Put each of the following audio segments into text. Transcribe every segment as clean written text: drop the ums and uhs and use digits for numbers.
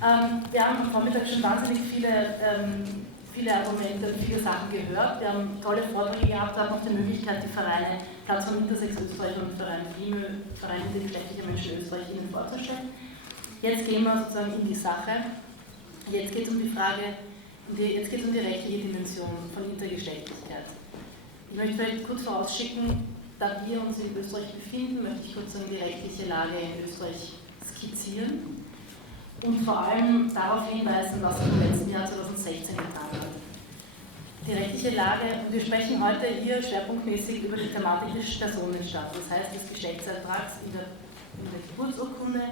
Wir haben am Vormittag schon wahnsinnig viele Argumente und viele Sachen gehört. Wir haben tolle Vorträge gehabt, wir hatten auch die Möglichkeit, die Vereine Plattform, Intersex Österreich und Verein Vereine geschlechtlicher Menschen Österreich Ihnen vorzustellen. Jetzt gehen wir sozusagen in die Sache. Jetzt geht es um die Frage, jetzt geht es um die rechtliche Dimension von Intergeschlechtlichkeit. Ich möchte vielleicht kurz vorausschicken, da wir uns in Österreich befinden, möchte ich kurz die rechtliche Lage in Österreich skizzieren und vor allem darauf hinweisen, was sich im letzten Jahr 2016 getan hat. Die rechtliche Lage, und wir sprechen heute hier schwerpunktmäßig über die Thematik des Personenstands, das heißt des Geschlechtseintrags in der Geburtsurkunde,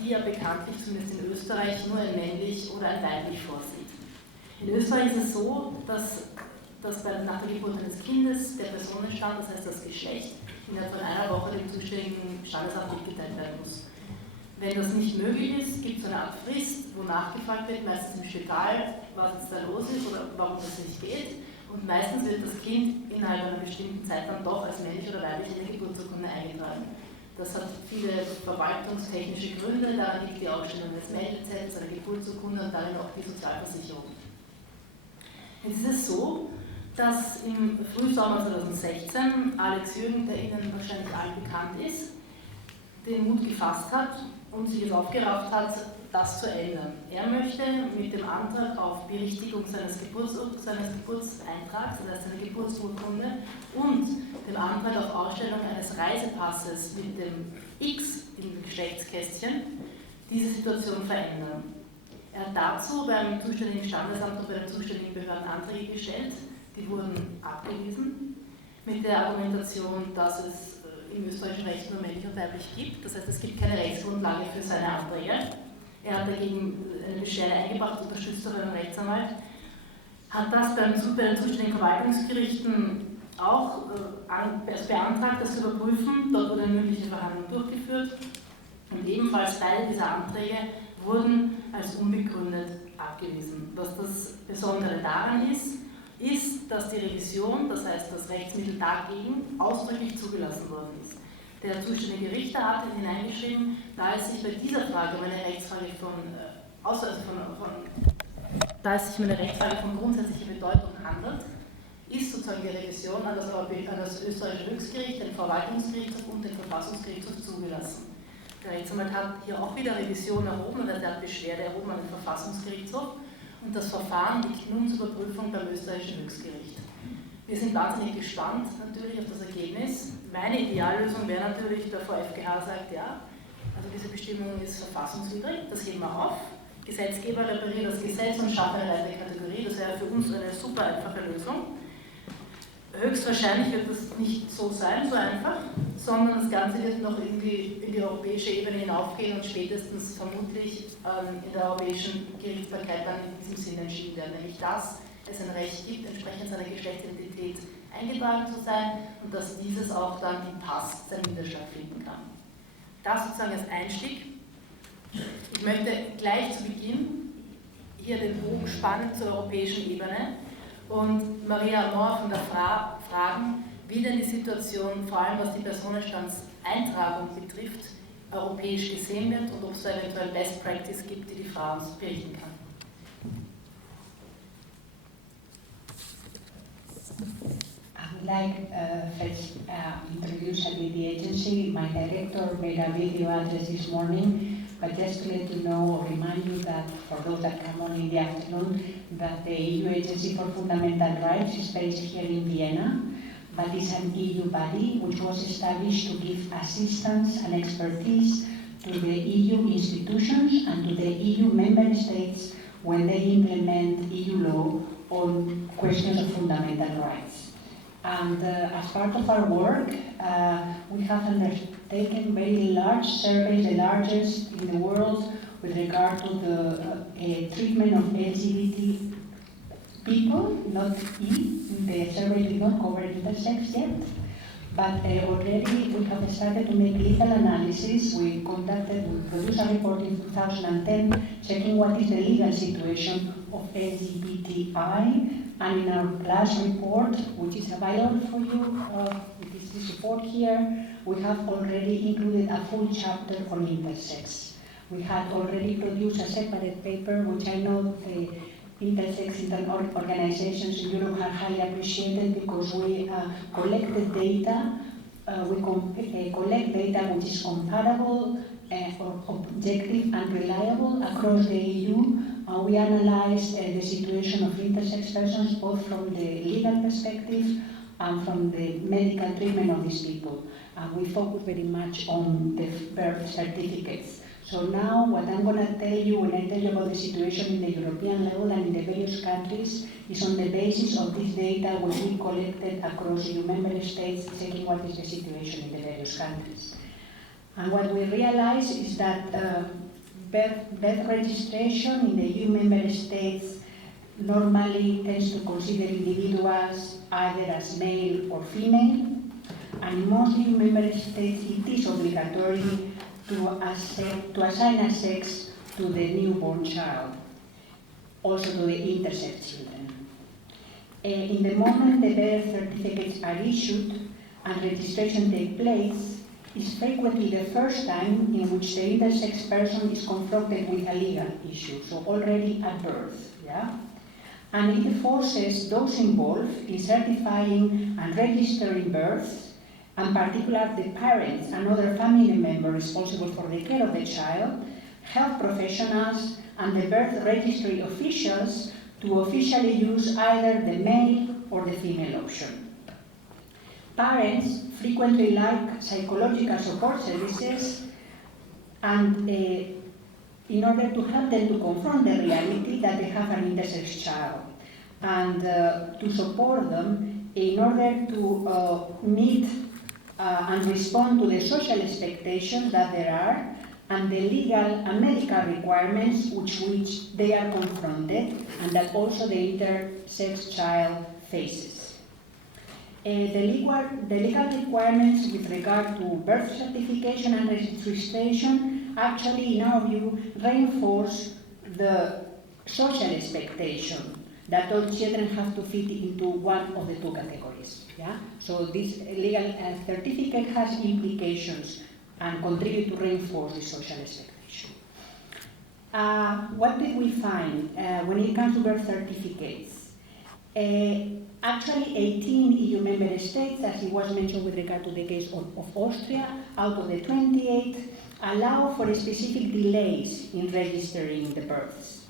die ja bekanntlich zumindest in Österreich nur ein männlich oder ein weiblich vorsieht. In Österreich ist es so, dass nach der Geburt eines Kindes der Personenstand, das heißt das Geschlecht, innerhalb von einer Woche dem zuständigen Standesamt mitgeteilt werden muss. Wenn das nicht möglich ist, gibt es eine Art Frist, wo nachgefragt wird, meistens im Spital, was jetzt da los ist oder warum das nicht geht. Und meistens wird das Kind innerhalb einer bestimmten Zeit dann doch als männlich oder weiblich in der Geburtsurkunde eingetragen. Das hat viele verwaltungstechnische Gründe, daran liegt die Ausstellung des Meldezettels, eine Geburtsurkunde und darin auch die Sozialversicherung. Jetzt ist es so, dass im Frühsommer 2016 Alex Jürgen, der Ihnen wahrscheinlich allen bekannt ist, den Mut gefasst hat und sich es aufgerafft hat, das zu ändern. Er möchte mit dem Antrag auf Berichtigung seines Geburtseintrags, das heißt seiner Geburtsurkunde, und dem Antrag auf Ausstellung eines Reisepasses mit dem X im Geschlechtskästchen diese Situation verändern. Er hat dazu beim zuständigen Standesamt und bei den zuständigen Behörden Anträge gestellt, die wurden abgewiesen, mit der Argumentation, dass es im österreichischen Recht nur männlich und weiblich gibt. Das heißt, es gibt keine Rechtsgrundlage für seine Anträge. Er hat dagegen eine Beschwerde eingebracht, unterstützt durch einen Rechtsanwalt, hat das bei den zuständigen Verwaltungsgerichten auch beantragt, das zu überprüfen. Dort wurde eine mündliche Verhandlung durchgeführt und ebenfalls beide dieser Anträge wurden als unbegründet abgewiesen. Was das Besondere daran ist, dass die Revision, das heißt das Rechtsmittel dagegen, ausdrücklich zugelassen worden ist. Der zuständige Richter hat hineingeschrieben, da es sich bei dieser Frage um eine Rechtsfrage von grundsätzlicher Bedeutung handelt, ist sozusagen die Revision an das österreichische Höchstgericht, den Verwaltungsgerichtshof und den Verfassungsgerichtshof zugelassen. Der Rechtsanwalt hat hier auch wieder Revision erhoben, oder der hat Beschwerde erhoben an den Verfassungsgerichtshof. Und das Verfahren liegt nun zur Überprüfung beim österreichischen Höchstgericht. Wir sind wahnsinnig gespannt natürlich auf das Ergebnis. Meine Ideallösung wäre natürlich, der VfGH sagt, ja, also diese Bestimmung ist verfassungswidrig, das heben wir auf. Gesetzgeber repariert das Gesetz und schafft eine weitere Kategorie, das wäre für uns eine super einfache Lösung. Höchstwahrscheinlich wird das nicht so sein, so einfach, sondern das Ganze wird noch irgendwie in die europäische Ebene hinaufgehen und spätestens vermutlich in der europäischen Gerichtsbarkeit dann in diesem Sinne entschieden werden, nämlich dass es ein Recht gibt, entsprechend seiner Geschlechtsidentität eingetragen zu sein und dass dieses auch dann im Pass seinen Niederschlag finden kann. Das sozusagen als Einstieg. Ich möchte gleich zu Beginn hier den Bogen spannen zur europäischen Ebene und Maria Amor von der fragen, wie denn die Situation, vor allem was die Personenstandseintragung betrifft, europäisch gesehen wird und ob es da eventuell Best Practice gibt, die Frau uns berichten kann. I would like first introduce a bit the agency. My director made a video address this morning, but just to let you know or remind you that for those that come on in the afternoon, that the EU Agency for Fundamental Rights is based here in Vienna, but is an EU body which was established to give assistance and expertise to the EU institutions and to the EU member states when they implement EU law on questions of fundamental rights. And as part of our work, we have undertaken very large surveys, the largest in the world, with regard to the treatment of LGBT people, not E. The survey did not cover intersex yet, but already we have started to make legal analysis. We produced a report in 2010 checking what is the legal situation of LGBTI, and in our last report, which is available for you, with this report here, we have already included a full chapter on intersex. We had already produced a separate paper, which I know the Intersex organizations in Europe have highly appreciated, because we collected data. We collect data which is comparable, objective and reliable across the EU. We analyze the situation of intersex persons both from the legal perspective and from the medical treatment of these people. We focus very much on the birth certificates. So now what I'm going to tell you when I tell you about the situation in the European level and in the various countries is on the basis of this data which we collected across EU member states, checking what is the situation in the various countries. And what we realize is that birth registration in the EU member states normally tends to consider individuals either as male or female, and in most EU member states it is obligatory to assign a sex to the newborn child, also to the intersex children. In the moment the birth certificates are issued and registration takes place, is frequently the first time in which the intersex person is confronted with a legal issue, so already at birth. Yeah? And it forces those involved in certifying and registering births, and particularly the parents and other family members responsible for the care of the child, health professionals, and the birth registry officials to officially use either the male or the female option. Parents frequently lack psychological support services, and in order to help them to confront the reality that they have an intersex child, and to support them in order to meet and respond to the social expectations that there are, and the legal and medical requirements which they are confronted, and that also the intersex child faces. The legal requirements with regard to birth certification and registration actually, in our view, reinforce the social expectation that all children have to fit into one of the two categories. Yeah? So this legal certificate has implications and contribute to reinforce the social expectation. What did we find when it comes to birth certificates? Actually, 18 EU member states, as it was mentioned with regard to the case of Austria, out of the 28, allow for specific delays in registering the births.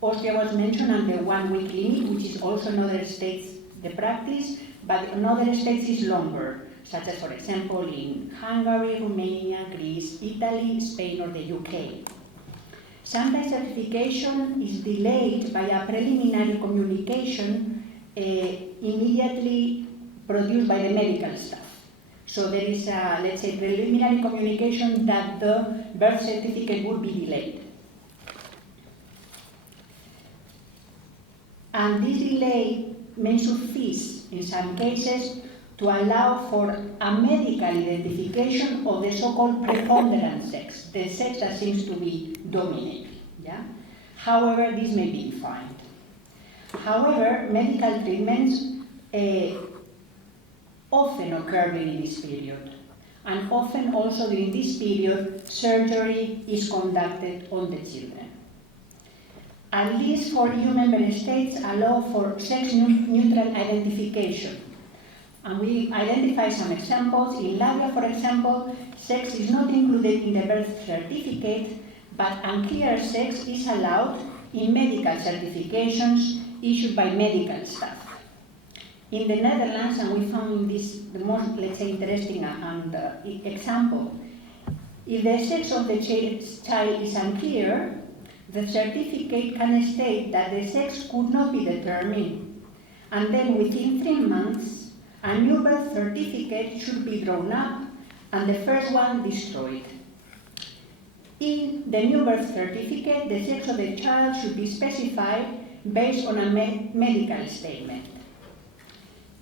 Austria was mentioned and the 1 week limit, which is also in other states the practice, but in other states is longer, such as, for example, in Hungary, Romania, Greece, Italy, Spain, or the UK. Sometimes certification is delayed by a preliminary communication immediately produced by the medical staff. So there is a, let's say, preliminary communication that the birth certificate would be delayed. And this delay may suffice, in some cases, to allow for a medical identification of the so-called preponderant sex, the sex that seems to be dominating. Yeah? However, this may be defined. However, medical treatments often occur during this period, and often also during this period, surgery is conducted on the children. At least 4 EU member states allow for sex-neutral identification. And we identify some examples. In Latvia, for example, sex is not included in the birth certificate, but unclear sex is allowed in medical certifications issued by medical staff. In the Netherlands, and we found this the most, let's say, interesting example, if the sex of the child is unclear, the certificate can state that the sex could not be determined, and then within 3 months, a new birth certificate should be drawn up and the first one destroyed. In the new birth certificate, the sex of the child should be specified based on a medical statement.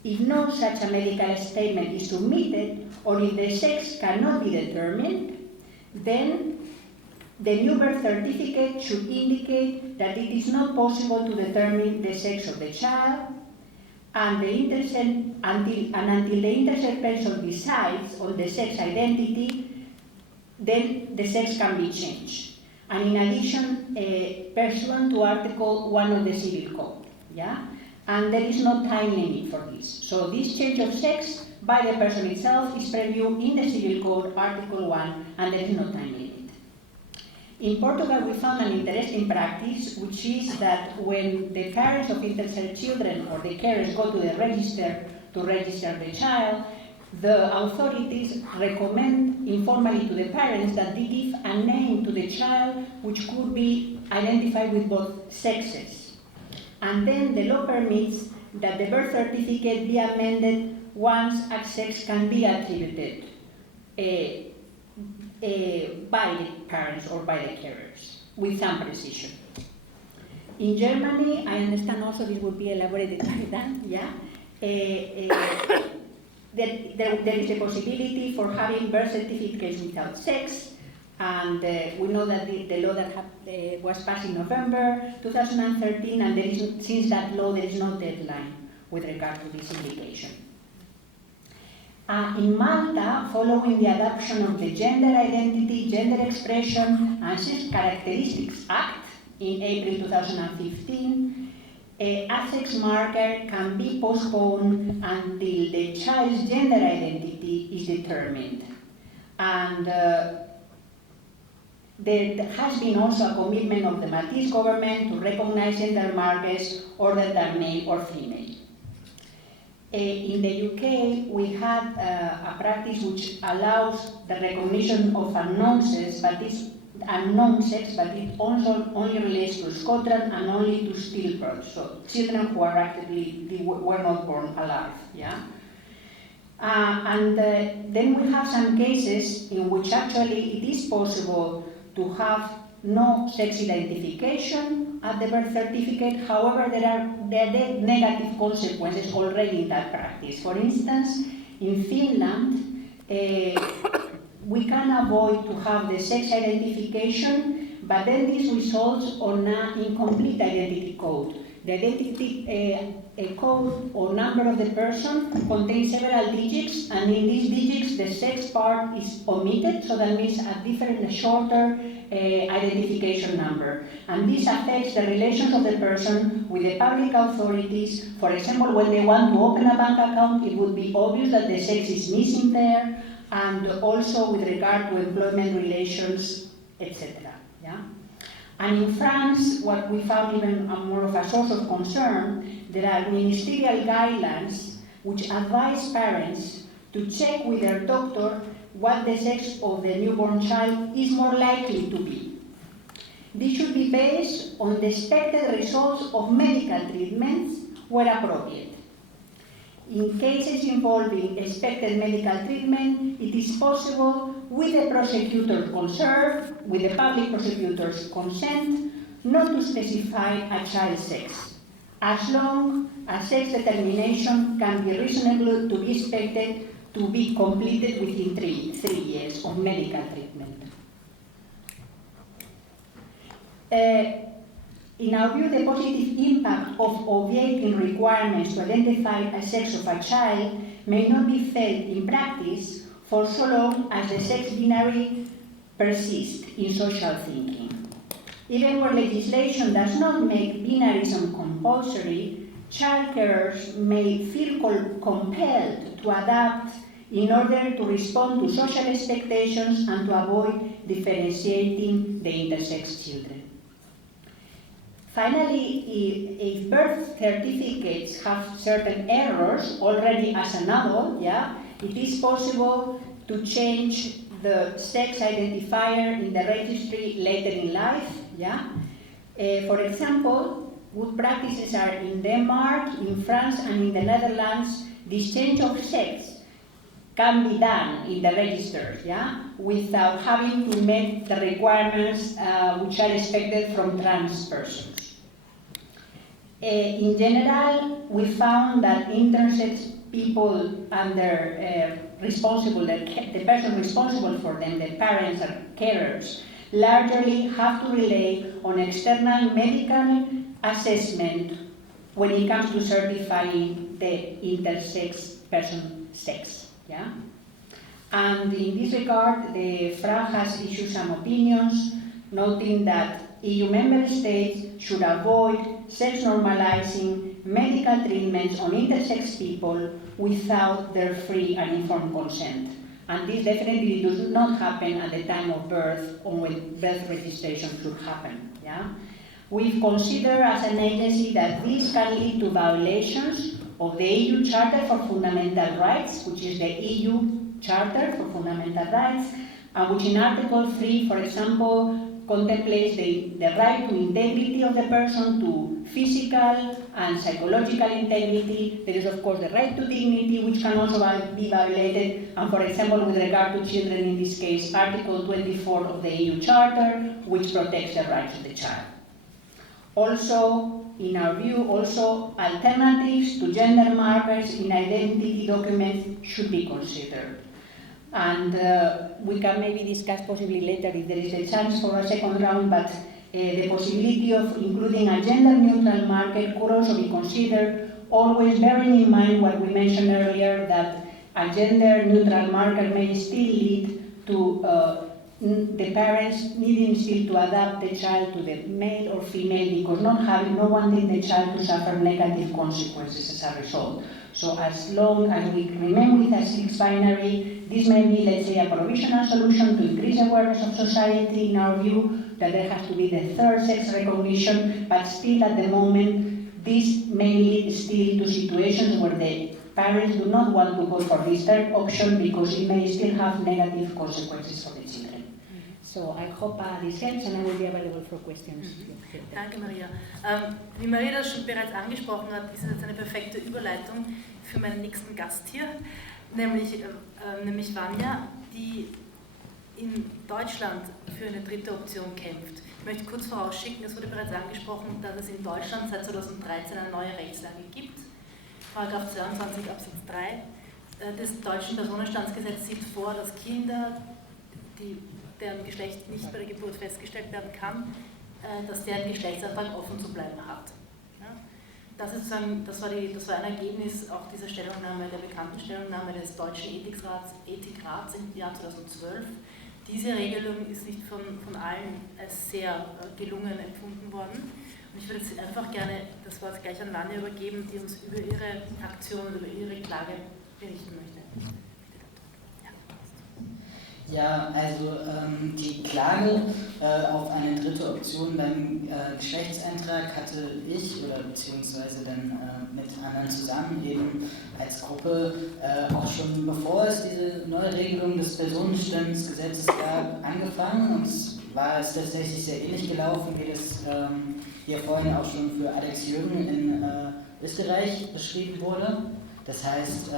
If no such a medical statement is submitted, or if the sex cannot be determined, then the new birth certificate should indicate that it is not possible to determine the sex of the child, and until the intersex person decides on the sex identity, then the sex can be changed. And in addition, pursuant to Article 1 of the Civil Code, yeah? And there is no time limit for this. So this change of sex by the person itself is previewed in the Civil Code, Article 1, and there is no time limit. In Portugal, we found an interesting practice, which is that when the parents of intersex children or the carers go to the register to register the child, the authorities recommend informally to the parents that they give a name to the child which could be identified with both sexes. And then the law permits that the birth certificate be amended once a sex can be attributed by the parents or by the carers, with some precision. In Germany, I understand also this would be elaborated by Dan, yeah? There is a possibility for having birth certificates without sex, and we know that the law that was passed in November 2013, and since that law there is no deadline with regard to this indication. In Malta, following the adoption of the Gender Identity, Gender Expression and Sex Characteristics Act in April 2015, a sex marker can be postponed until the child's gender identity is determined. And there has been also a commitment of the Maltese government to recognize gender markers other than male or female. In the UK, we had a practice which allows the recognition of unknown sex, but it only relates to Scotland and only to stillbirths, so children who are were not born alive. Yeah. Then we have some cases in which actually it is possible to have no sex identification at the birth certificate. However, there are negative consequences already in that practice. For instance, in Finland, we can avoid to have the sex identification, but then this results on an incomplete identity code. The identity code or number of the person contains several digits, and in these digits the sex part is omitted, so that means a shorter identification number. And this affects the relations of the person with the public authorities. For example, when they want to open a bank account, it would be obvious that the sex is missing there, and also with regard to employment relations, etc. Yeah? And in France, what we found even more of a source of concern, there are ministerial guidelines which advise parents to check with their doctor what the sex of the newborn child is more likely to be. This should be based on the expected results of medical treatments where appropriate. In cases involving expected medical treatment, it is possible, with the prosecutor's concern, with the public prosecutor's consent, not to specify a child's sex, as long as sex determination can be reasonable to be expected to be completed within 3 years of medical treatment. In our view, the positive impact of obviating requirements to identify a sex of a child may not be felt in practice for so long as the sex binary persists in social thinking. Even where legislation does not make binarism compulsory, child carers may feel compelled to adapt in order to respond to social expectations and to avoid differentiating the intersex children. Finally, if birth certificates have certain errors already as an adult, yeah, it is possible to change the sex identifier in the registry later in life. Yeah? For example, good practices are in Denmark, in France, and in the Netherlands. This change of sex can be done in the registers, yeah, without having to meet the requirements which are expected from trans persons. In general, we found that intersex people and the person responsible for them, the parents or carers, largely have to rely on external medical assessment when it comes to certifying the intersex person's sex. Yeah? And in this regard, the Frage has issued some opinions, noting that EU member states should avoid sex-normalizing medical treatments on intersex people without their free and informed consent. And this definitely does not happen at the time of birth or when birth registration should happen. Yeah? We've considered as an agency that this can lead to violations of the EU Charter for Fundamental Rights, which is the EU Charter for Fundamental Rights, and which in Article 3, for example, contemplates the right to integrity of the person, to physical and psychological integrity. There is, of course, the right to dignity, which can also be violated. And, for example, with regard to children, in this case, Article 24 of the EU Charter, which protects the rights of the child. Also, in our view, also alternatives to gender markers in identity documents should be considered. And we can maybe discuss possibly later if there is a chance for a second round, but the possibility of including a gender-neutral marker could also be considered, always bearing in mind what we mentioned earlier, that a gender-neutral marker may still lead to the parents needing still to adapt the child to the male or female, because no wanting the child to suffer negative consequences as a result. So as long as we remain with a sex binary, this may be, let's say, a provisional solution to increase awareness of society, in our view, that there has to be the third sex recognition, but still at the moment, this may lead still to situations where the parents do not want to go for this third option because it may still have negative consequences for the children. So I hope this helps, and I will be available for questions. Danke, Maria. Wie Maria das schon bereits angesprochen hat, ist jetzt eine perfekte Überleitung für meinen nächsten Gast hier, nämlich Vanja, die in Deutschland für eine dritte Option kämpft. Ich möchte kurz vorausschicken, es wurde bereits angesprochen, dass es in Deutschland seit 2013 eine neue Rechtslage gibt. Paragraph 22 Absatz 3 des deutschen Personenstandsgesetzes sieht vor, dass Kinder, deren Geschlecht nicht bei der Geburt festgestellt werden kann, dass deren Geschlechtsantrag offen zu bleiben hat. Ja? Das war ein Ergebnis auch dieser Stellungnahme, der bekannten Stellungnahme des Deutschen Ethikrats im Jahr 2012. Diese Regelung ist nicht von allen als sehr gelungen empfunden worden. Und ich würde jetzt einfach gerne das Wort gleich an Vanja übergeben, die uns über ihre Aktion und über ihre Klage berichten möchte. Ja, also die Klage auf eine dritte Option beim Geschlechtseintrag hatte ich oder beziehungsweise dann mit anderen zusammen eben als Gruppe auch schon bevor es diese Neuregelung des Personenstandsgesetzes gab, angefangen, und es ist tatsächlich sehr ähnlich gelaufen, wie das hier vorhin auch schon für Alex Jürgen in Österreich beschrieben wurde. Das heißt,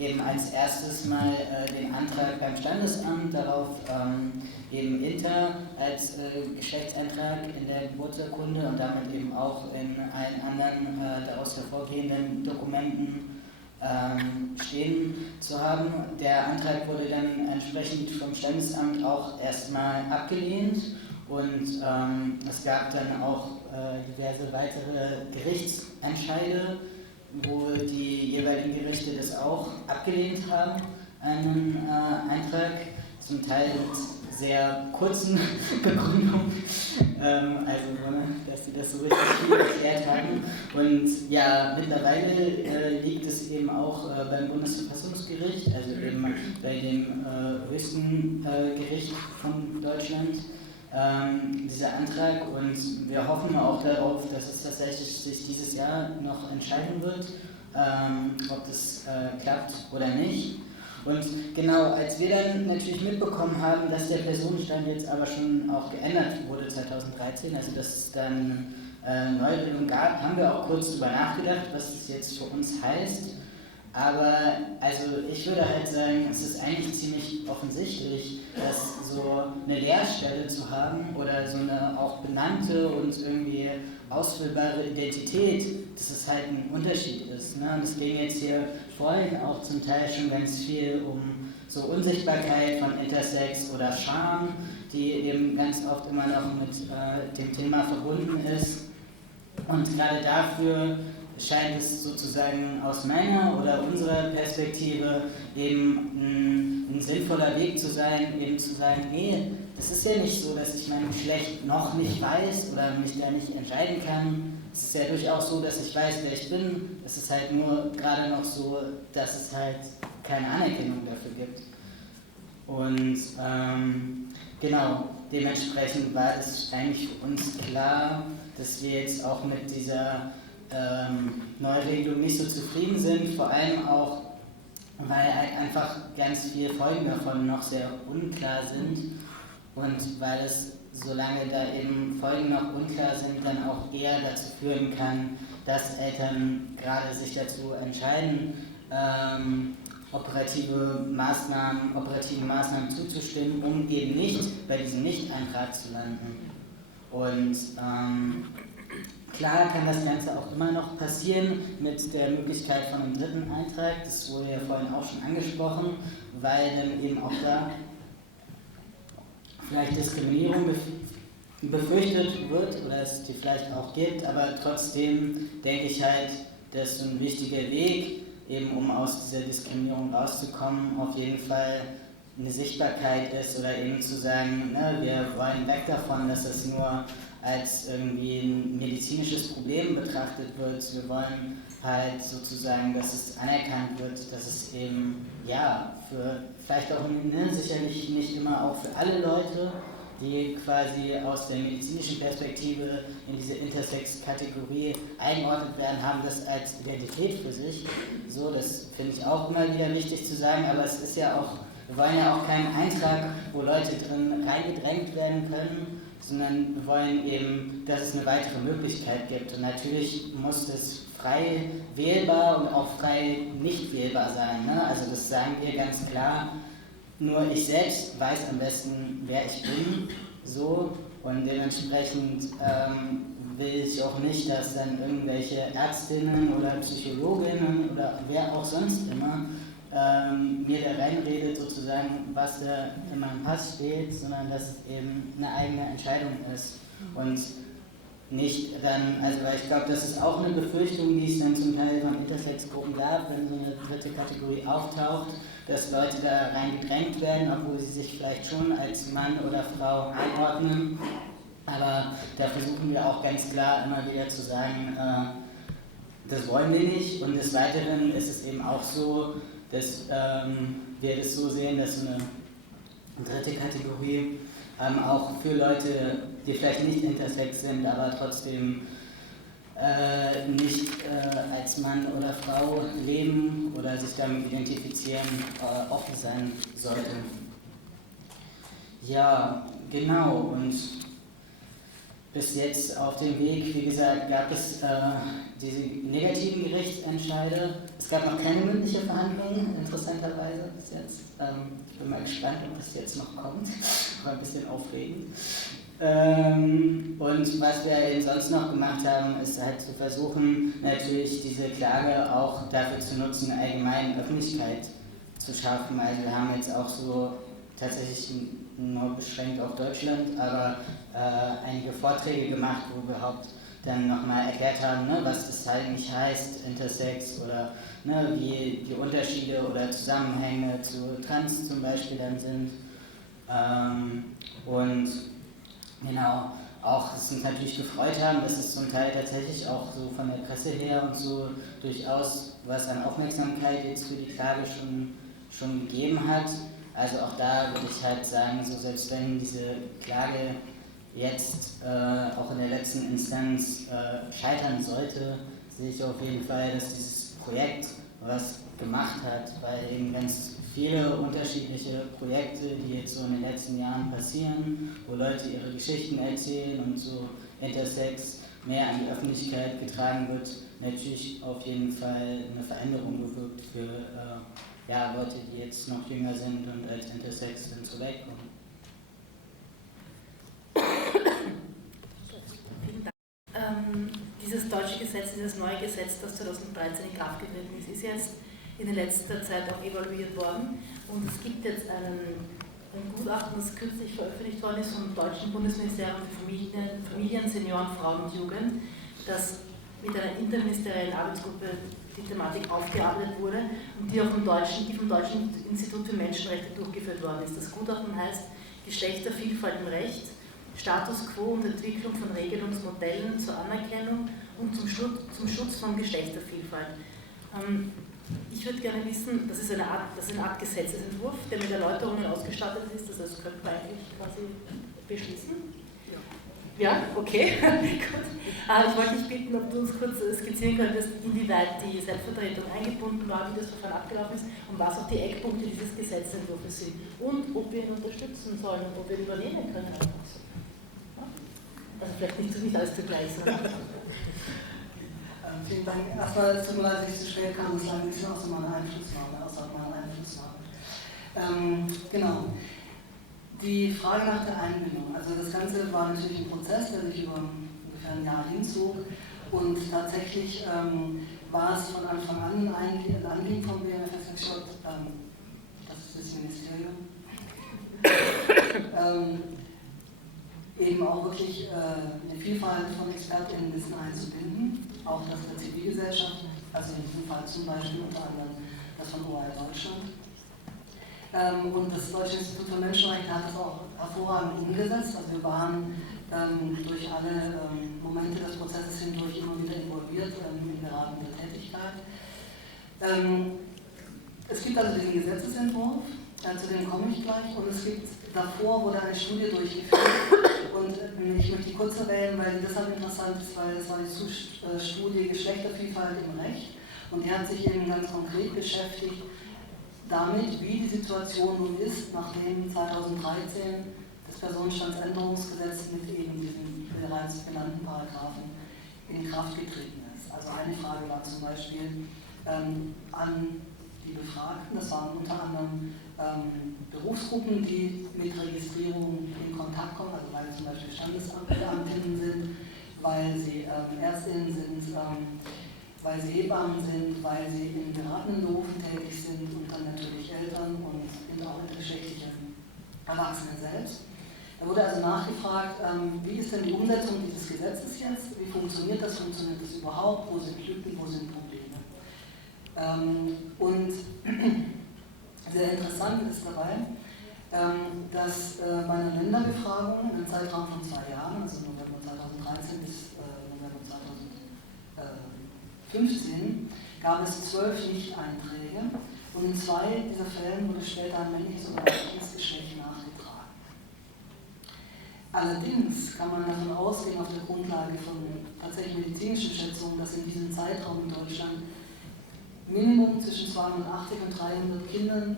eben als erstes mal den Antrag beim Standesamt, darauf eben Inter als Geschlechtseintrag in der Geburtsurkunde und damit eben auch in allen anderen daraus hervorgehenden Dokumenten stehen zu haben. Der Antrag wurde dann entsprechend vom Standesamt auch erstmal abgelehnt, und es gab dann auch diverse weitere Gerichtsentscheide, wo die jeweiligen Gerichte das auch abgelehnt haben, einen Eintrag, zum Teil mit sehr kurzen Begründungen, also dass sie das so richtig viel erklärt haben. Und ja, mittlerweile liegt es eben auch beim Bundesverfassungsgericht, also eben bei dem höchsten Gericht von Deutschland, dieser Antrag, und wir hoffen auch darauf, dass es tatsächlich sich dieses Jahr noch entscheiden wird, ob das klappt oder nicht. Und genau, als wir dann natürlich mitbekommen haben, dass der Personenstand jetzt aber schon auch geändert wurde 2013, also dass es dann Neuregelung gab, haben wir auch kurz darüber nachgedacht, was das jetzt für uns heißt. Aber also ich würde halt sagen, es ist eigentlich ziemlich offensichtlich, dass so eine Leerstelle zu haben oder so eine auch benannte und irgendwie ausfüllbare Identität, dass es halt ein Unterschied ist. Ne? Und es ging jetzt hier vorhin auch zum Teil schon ganz viel um so Unsichtbarkeit von Intersex oder Scham, die eben ganz oft immer noch mit dem Thema verbunden ist. Und gerade dafür scheint es sozusagen aus meiner oder unserer Perspektive eben ein sinnvoller Weg zu sein, eben zu sagen, nee, es ist ja nicht so, dass ich mein Geschlecht noch nicht weiß oder mich da nicht entscheiden kann. Es ist ja durchaus so, dass ich weiß, wer ich bin. Es ist halt nur gerade noch so, dass es halt keine Anerkennung dafür gibt. Und genau, dementsprechend war es eigentlich für uns klar, dass wir jetzt auch mit dieser Neuregelung nicht so zufrieden sind, vor allem auch, weil halt einfach ganz viele Folgen davon noch sehr unklar sind und weil es, solange da eben Folgen noch unklar sind, dann auch eher dazu führen kann, dass Eltern gerade sich dazu entscheiden, operativen Maßnahmen zuzustimmen, um eben nicht bei diesem Nicht-Eintrag zu landen. Und klar kann das Ganze auch immer noch passieren mit der Möglichkeit von einem dritten Eintrag, das wurde ja vorhin auch schon angesprochen, weil dann eben auch da vielleicht Diskriminierung befürchtet wird oder es die vielleicht auch gibt, aber trotzdem denke ich halt, dass so ein wichtiger Weg, eben um aus dieser Diskriminierung rauszukommen, auf jeden Fall eine Sichtbarkeit ist oder eben zu sagen, ne, wir wollen weg davon, dass es nur als irgendwie ein medizinisches Problem betrachtet wird. Wir wollen halt sozusagen, dass es anerkannt wird, dass es eben, ja, für vielleicht auch sicherlich nicht immer auch für alle Leute, die quasi aus der medizinischen Perspektive in diese Intersex-Kategorie eingeordnet werden, haben das als Identität für sich. So, das finde ich auch immer wieder wichtig zu sagen, aber es ist ja auch, wir wollen ja auch keinen Eintrag, wo Leute drin reingedrängt werden können, sondern wir wollen eben, dass es eine weitere Möglichkeit gibt. Und natürlich muss das frei wählbar und auch frei nicht wählbar sein. Ne? Also das sagen wir ganz klar. Nur ich selbst weiß am besten, wer ich bin, so, und dementsprechend will ich auch nicht, dass dann irgendwelche Ärztinnen oder Psychologinnen oder wer auch sonst immer mir da reinredet, sozusagen, was da in meinem Pass steht, sondern dass es eben eine eigene Entscheidung ist und nicht dann, also weil ich glaube, das ist auch eine Befürchtung, die es dann zum Teil von Intersex-Gruppen gab, wenn so eine dritte Kategorie auftaucht, dass Leute da rein gedrängt werden, obwohl sie sich vielleicht schon als Mann oder Frau einordnen. Aber da versuchen wir auch ganz klar immer wieder zu sagen, das wollen wir nicht. Und des Weiteren ist es eben auch so, dass wir das so sehen, dass so eine dritte Kategorie auch für Leute, die vielleicht nicht intersex sind, aber trotzdem nicht als Mann oder Frau leben oder sich damit identifizieren, offen sein sollte. Ja, genau. Und bis jetzt auf dem Weg, wie gesagt, gab es diese negativen Gerichtsentscheide. Es gab noch keine mündliche Verhandlung, interessanterweise bis jetzt. Ich bin mal gespannt, ob das jetzt noch kommt. War ein bisschen aufregend. Und was wir eben sonst noch gemacht haben, ist halt zu versuchen, natürlich diese Klage auch dafür zu nutzen, allgemein Öffentlichkeit zu schaffen. Also wir haben jetzt auch so tatsächlich nur beschränkt auf Deutschland, aber einige Vorträge gemacht, wo wir überhaupt dann nochmal erklärt haben, ne, was das eigentlich heißt, Intersex oder ne, wie die Unterschiede oder Zusammenhänge zu Trans zum Beispiel dann sind. Und genau, auch es uns natürlich gefreut haben, dass es zum Teil tatsächlich auch so von der Presse her und so durchaus was an Aufmerksamkeit jetzt für die Klage schon gegeben hat. Also auch da würde ich halt sagen, so selbst wenn diese Klage jetzt auch in der letzten Instanz scheitern sollte, sehe ich auf jeden Fall, dass dieses Projekt was gemacht hat, weil eben ganz viele unterschiedliche Projekte, die jetzt so in den letzten Jahren passieren, wo Leute ihre Geschichten erzählen und so Intersex mehr an die Öffentlichkeit getragen wird, natürlich auf jeden Fall eine Veränderung bewirkt für Leute, die jetzt noch jünger sind und als Intersex dann zur Welt kommen. Dieses deutsche Gesetz, dieses neue Gesetz, das 2013 in Kraft getreten ist jetzt in letzter Zeit auch evaluiert worden. Und es gibt jetzt ein Gutachten, das kürzlich veröffentlicht worden ist vom Deutschen Bundesministerium für Familien, Senioren, Frauen und Jugend, das mit einer interministeriellen Arbeitsgruppe die Thematik aufgearbeitet wurde und die vom Deutschen Institut für Menschenrechte durchgeführt worden ist. Das Gutachten heißt Geschlechtervielfalt im Recht, Status quo und Entwicklung von Regelungsmodellen zur Anerkennung und zum Schutz von Geschlechtervielfalt. Ich würde gerne wissen, das ist eine Art Gesetzesentwurf, der mit Erläuterungen ausgestattet ist, das könnte man eigentlich quasi beschließen. Ja, okay, gut. Ich wollte dich bitten, ob du uns kurz skizzieren könntest, inwieweit die Selbstvertretung eingebunden war, wie das Verfahren abgelaufen ist und was auch die Eckpunkte dieses Gesetzentwurfs sind und ob wir ihn unterstützen sollen und ob wir ihn übernehmen können. Also vielleicht nicht alles zugleich. Vielen Dank. Erstmal, es tut mir leid, dass ich so spät kam, das lag ein bisschen außerhalb meiner Einflussnahme. Genau. Die Frage nach der Einbindung. Also das Ganze war natürlich ein Prozess, der sich über ungefähr ein Jahr hinzog. Und tatsächlich war es von Anfang an ein Anliegen vom BMFS, das ist das Ministerium, eben auch wirklich eine Vielfalt von ExpertInnenwissen einzubinden, auch das der Zivilgesellschaft, also in diesem Fall zum Beispiel unter anderem das von Deutschland. Und das Deutsche Institut für Menschenrechte hat das auch hervorragend umgesetzt. Also wir waren durch alle Momente des Prozesses hindurch immer wieder involviert in beratender Tätigkeit. Es gibt also den Gesetzesentwurf, zu dem komme ich gleich, und es gibt davor wurde eine Studie durchgeführt und ich möchte die kurz erwähnen, weil die deshalb interessant ist, weil es war die Studie Geschlechtervielfalt im Recht und die hat sich eben ganz konkret beschäftigt damit, wie die Situation nun ist, nachdem 2013 das Personenstandsänderungsgesetz mit eben diesen bereits benannten Paragraphen in Kraft getreten ist. Also eine Frage war zum Beispiel an die Befragten, das waren unter anderem Berufsgruppen, die mit Registrierung in Kontakt kommen, also weil sie zum Beispiel Standesbeamtinnen sind, weil sie Ärztinnen sind, weil sie Hebammen sind, weil sie in beratenden Berufen tätig sind und dann natürlich Eltern und auch intergeschlechtliche Erwachsene selbst. Da wurde also nachgefragt, wie ist denn die Umsetzung dieses Gesetzes jetzt, wie funktioniert das überhaupt, wo sind Lücken, wo sind Probleme. Und sehr interessant ist dabei, dass bei einer Länderbefragung im Zeitraum von 2 Jahren, also November 2013 bis November 2015, gab es 12 Nicht-Einträge und in 2 dieser Fällen wurde später ein männliches oder weibliches Geschlecht nachgetragen. Allerdings kann man davon ausgehen, auf der Grundlage von tatsächlich medizinischen Schätzungen, dass in diesem Zeitraum in Deutschland Minimum zwischen 280 und 300 Kindern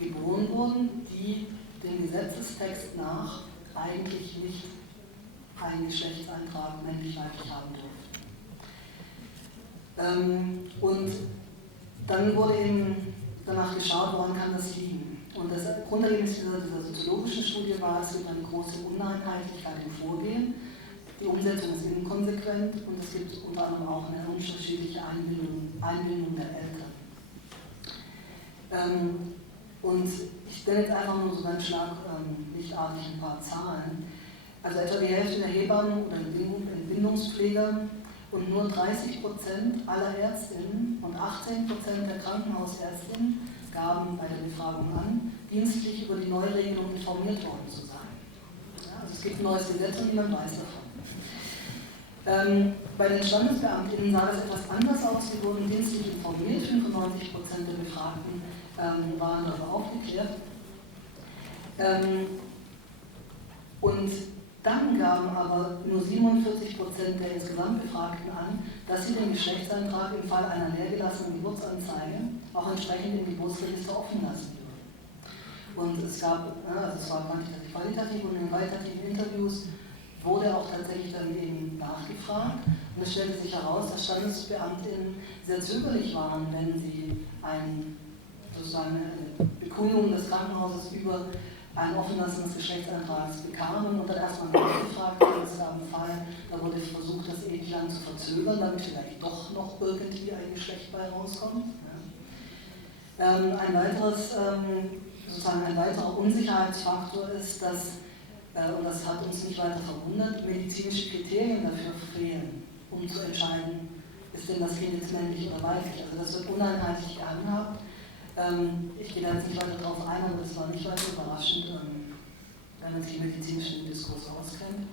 geboren wurden, die dem Gesetzestext nach eigentlich nicht einen Geschlechtseintrag männlich-weiblich haben durften. Und dann wurde eben danach geschaut, woran kann das liegen. Und das Grundergebnis dieser soziologischen Studie war, es gibt eine große Uneinheitlichkeit im Vorgehen, die Umsetzung ist inkonsequent und es gibt unter anderem auch eine unterschiedliche Einbindung der Eltern. Und ich nenne jetzt einfach nur so ganz schlaglichtartig ein paar Zahlen. Also etwa die Hälfte der Hebammen oder Entbindungspfleger und nur 30% aller Ärztinnen und 18% der Krankenhausärztinnen gaben bei der Befragung an, dienstlich über die Neuregelung informiert worden zu sein. Ja, also es gibt ein neues Gesetz und niemand weiß davon. Bei den Standesbeamtinnen sah das etwas anders aus. Sie wurden dienstlich informiert, 95% der Befragten waren darüber aufgeklärt. Und dann gaben aber nur 47% der insgesamt Befragten an, dass sie den Geschlechtsantrag im Fall einer leergelassenen Geburtsanzeige auch entsprechend im Geburtsregister offen lassen würden. Und es gab, also es war quantitativ und in qualitativen Interviews wurde auch tatsächlich dann eben nachgefragt. Und es stellte sich heraus, dass Standesbeamtinnen sehr zögerlich waren, wenn sie sozusagen eine Bekundung des Krankenhauses über ein Offenlassen des Geschlechtsantrags bekamen und dann erstmal nachgefragt haben. Es gab einen Fall, da wurde versucht, das ewig lang zu verzögern, damit vielleicht doch noch irgendwie ein Geschlecht bei rauskommt. Ja. Ein weiterer Unsicherheitsfaktor ist, dass, und das hat uns nicht weiter verwundert, medizinische Kriterien dafür fehlen, um zu entscheiden, ist denn das Kind jetzt männlich oder weiblich? Also das wird uneinheitlich gehandhabt. Ich gehe da jetzt nicht weiter drauf ein, aber das war nicht weiter überraschend, wenn man sich im medizinischen Diskurs auskennt.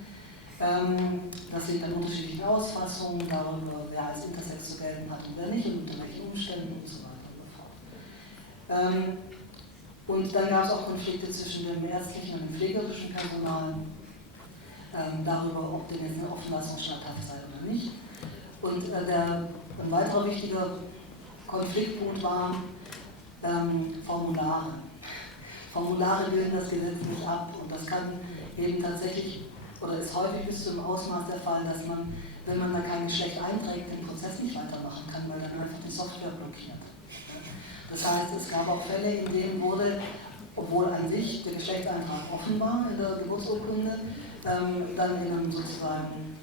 Das sind dann unterschiedliche Ausfassungen darüber, wer als Intersex zu gelten hat und wer nicht und unter welchen Umständen und so weiter und so fort. Und dann gab es auch Konflikte zwischen dem ärztlichen und dem pflegerischen Personal darüber, ob denn jetzt eine Offenleistung statthaft sei oder nicht. Und ein weiterer wichtiger Konfliktpunkt war Formulare. Formulare bilden das Gesetz nicht ab und das kann eben tatsächlich oder ist häufig bis zum Ausmaß der Fall, dass man, wenn man da kein Geschlecht einträgt, den Prozess nicht weitermachen kann, weil dann einfach die Software blockiert. Das heißt, es gab auch Fälle, in denen wurde, obwohl an sich der Geschlechtseintrag offen war in der Geburtsurkunde, dann in einem sozusagen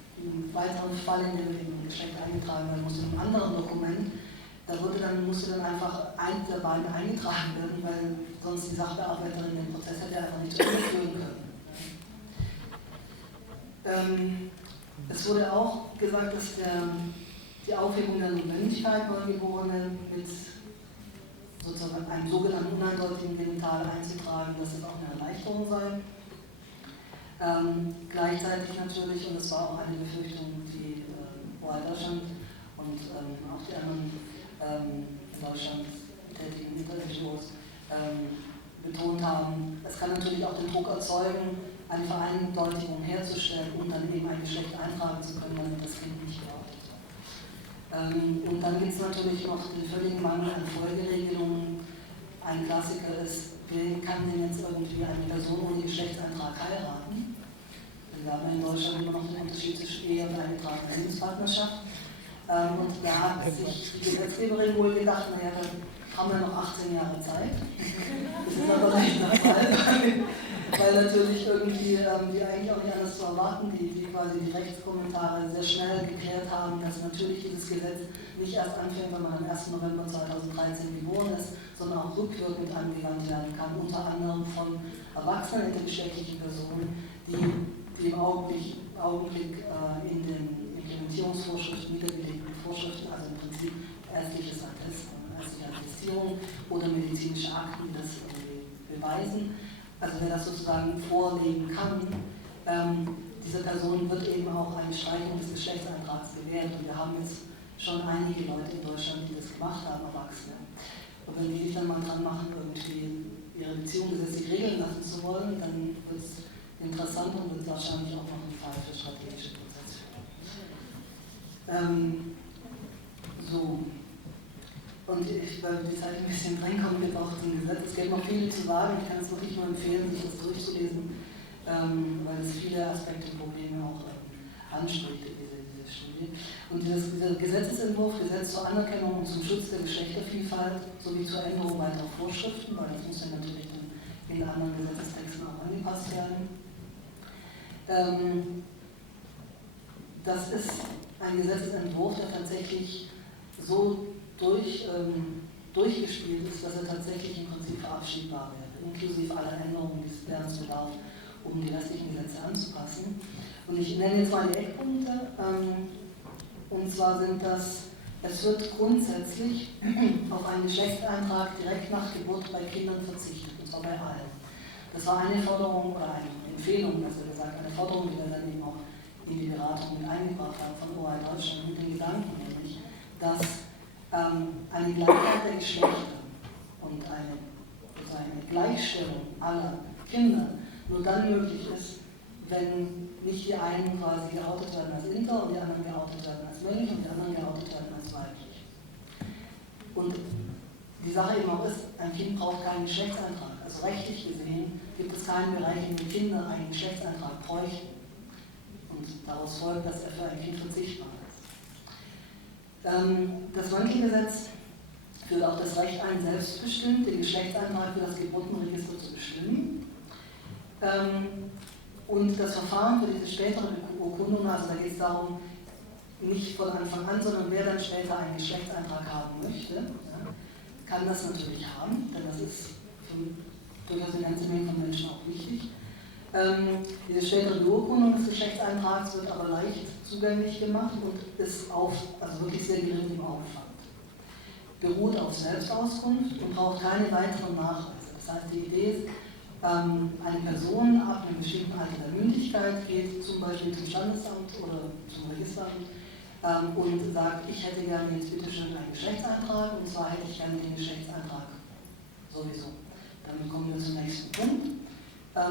weiteren Fall, in dem eben Geschlecht eingetragen werden musste, in einem anderen Dokument, musste dann einfach eins der beiden eingetragen werden, weil sonst die Sachbearbeiterin den Prozess hätte einfach nicht durchführen können. Es wurde auch gesagt, dass die Aufhebung der Notwendigkeit, Neugeborene mit sozusagen einem sogenannten uneindeutigen Genital einzutragen, dass das auch eine Erleichterung sei. Gleichzeitig natürlich, und das war auch eine Befürchtung, die Deutschland und auch die anderen in Deutschland tätigen Interviews betont haben, es kann natürlich auch den Druck erzeugen, eine Vereindeutigung herzustellen, um dann eben ein Geschlecht eintragen zu können, damit das Kind nicht geoutet wird. Und dann gibt es natürlich noch den völligen Mangel an Folgeregelungen. Ein Klassiker ist, wer kann denn jetzt irgendwie eine Person ohne Geschlechtseintrag heiraten? Wir haben in Deutschland immer noch den Unterschied zwischen Ehe und eingetragener Lebenspartnerschaft. Und da hat sich die Gesetzgeberin wohl gedacht, naja, dann haben wir noch 18 Jahre Zeit. Das ist aber nicht der Fall, weil natürlich irgendwie die eigentlich auch nicht anders zu erwarten, die quasi die Rechtskommentare sehr schnell geklärt haben, dass natürlich dieses Gesetz nicht erst anfängt, wenn man am 1. November 2013 geboren ist, sondern auch rückwirkend angewandt werden kann, unter anderem von erwachsenen intergeschlechtlichen Personen, die im Augenblick in den Implementierungsvorschriften, niedergelegten Vorschriften, also im Prinzip ärztliche Attestierung oder medizinische Akten, die das beweisen. Also wer das sozusagen vorlegen kann, dieser Person wird eben auch eine Streichung des Geschlechtseintrags gewährt. Und wir haben jetzt schon einige Leute in Deutschland, die das gemacht haben, Erwachsene. Und wenn die sich dann mal dran machen, irgendwie ihre Beziehung gesetzlich regeln lassen zu wollen, dann wird es interessant und wird wahrscheinlich auch noch ein Fall für strategische Prozesse. So. Und weil die Zeit ein bisschen drängt, kommen wir jetzt auch zum Gesetz. Es gibt noch viel zu sagen, ich kann es wirklich nur empfehlen, sich das durchzulesen, weil es viele Aspekte und Probleme auch anspricht, diese Studie. Und dieser Gesetzesentwurf, Gesetz zur Anerkennung und zum Schutz der Geschlechtervielfalt sowie zur Änderung weiterer Vorschriften, weil das muss ja natürlich dann in anderen Gesetzestexten auch angepasst werden. Das ist ein Gesetzesentwurf, der tatsächlich so durchgespielt ist, dass er tatsächlich im Prinzip verabschiedbar wird, inklusive aller Änderungen, die es bedarf, um die restlichen Gesetze anzupassen. Und ich nenne jetzt mal die Eckpunkte, und zwar sind das, es wird grundsätzlich auf einen Geschlechtseintrag direkt nach Geburt bei Kindern verzichtet, und zwar bei allen. Das war eine Forderung oder eine Empfehlung, besser gesagt, eine Forderung, die wir dann eben auch in die Beratung mit eingebracht haben von Deutschland mit dem Gedanken, nämlich, dass eine Gleichheit der Geschlechter und eine Gleichstellung aller Kinder nur dann möglich ist, wenn nicht die einen quasi geoutet werden als inter und die anderen geoutet werden als männlich und die anderen geoutet werden als weiblich. Und die Sache eben auch ist, ein Kind braucht keinen Geschlechtseintrag. Also rechtlich gesehen gibt es keinen Bereich, in dem Kinder einen Geschlechtseintrag bräuchten. Und daraus folgt, dass er für ein Kind verzichtbar ist. Das Ranking-Gesetz führt auch das Recht ein, selbstbestimmt den Geschlechtseintrag für das Geburtenregister zu bestimmen. Und das Verfahren für diese spätere Urkundung, also da geht es darum, nicht von Anfang an, sondern wer dann später einen Geschlechtseintrag haben möchte, kann das natürlich haben, denn das ist durchaus eine ganze Menge von Menschen auch wichtig. Diese spätere Beurkundung des Geschlechtseintrags wird aber leicht zugänglich gemacht und ist also wirklich sehr gering im Aufwand. Beruht auf Selbstauskunft und braucht keine weiteren Nachweise. Das heißt, die Idee ist, eine Person ab einem bestimmten Alter der Mündigkeit geht zum Beispiel zum Standesamt oder zum Registeramt und sagt, ich hätte gerne jetzt bitte schön einen Geschlechtseintrag, und zwar hätte ich gerne den Geschlechtseintrag sowieso. Dann kommen wir zum nächsten Punkt.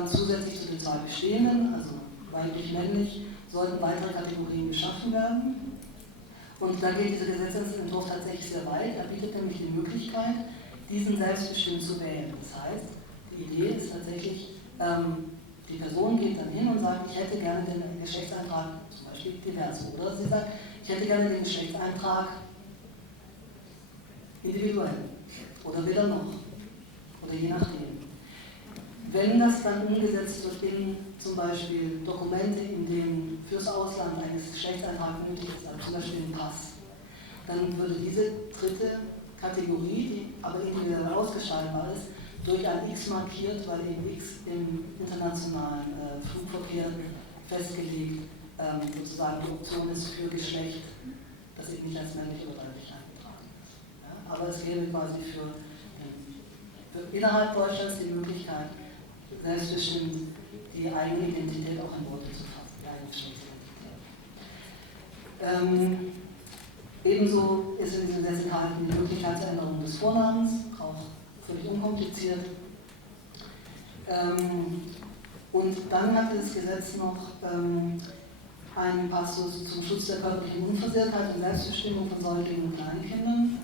Zusätzlich zu den zwei bestehenden, also weiblich, männlich, sollten weitere Kategorien geschaffen werden. Und da geht dieser Gesetzesentwurf tatsächlich sehr weit. Er bietet nämlich die Möglichkeit, diesen selbstbestimmt zu wählen. Das heißt, die Idee ist tatsächlich, die Person geht dann hin und sagt, ich hätte gerne den Geschlechtseintrag, zum Beispiel divers, oder sie sagt, ich hätte gerne den Geschlechtseintrag individuell oder weder noch, oder je nachdem. Wenn das dann umgesetzt wird in zum Beispiel Dokumente, in denen fürs Ausland ein Geschlechtseintrag nötig ist, also zum Beispiel ein Pass, dann würde diese dritte Kategorie, die aber individuell ausgestaltbar ist, durch ein X markiert, weil eben X im internationalen Flugverkehr festgelegt sozusagen die Option ist für Geschlecht, das eben nicht als männlich oder weiblich eingetragen ist. Ja? Aber es gäbe quasi für innerhalb Deutschlands die Möglichkeit, selbstbestimmt die eigene Identität auch in Worte zu fassen, die eigene Geschlechtsidentität. Ebenso ist in diesem Gesetz enthalten die Möglichkeit zur Änderung des Vornamens, auch völlig unkompliziert. Und dann hat das Gesetz noch einen Passus zum Schutz der körperlichen Unversehrtheit und Selbstbestimmung von Säuglingen und Kleinkindern.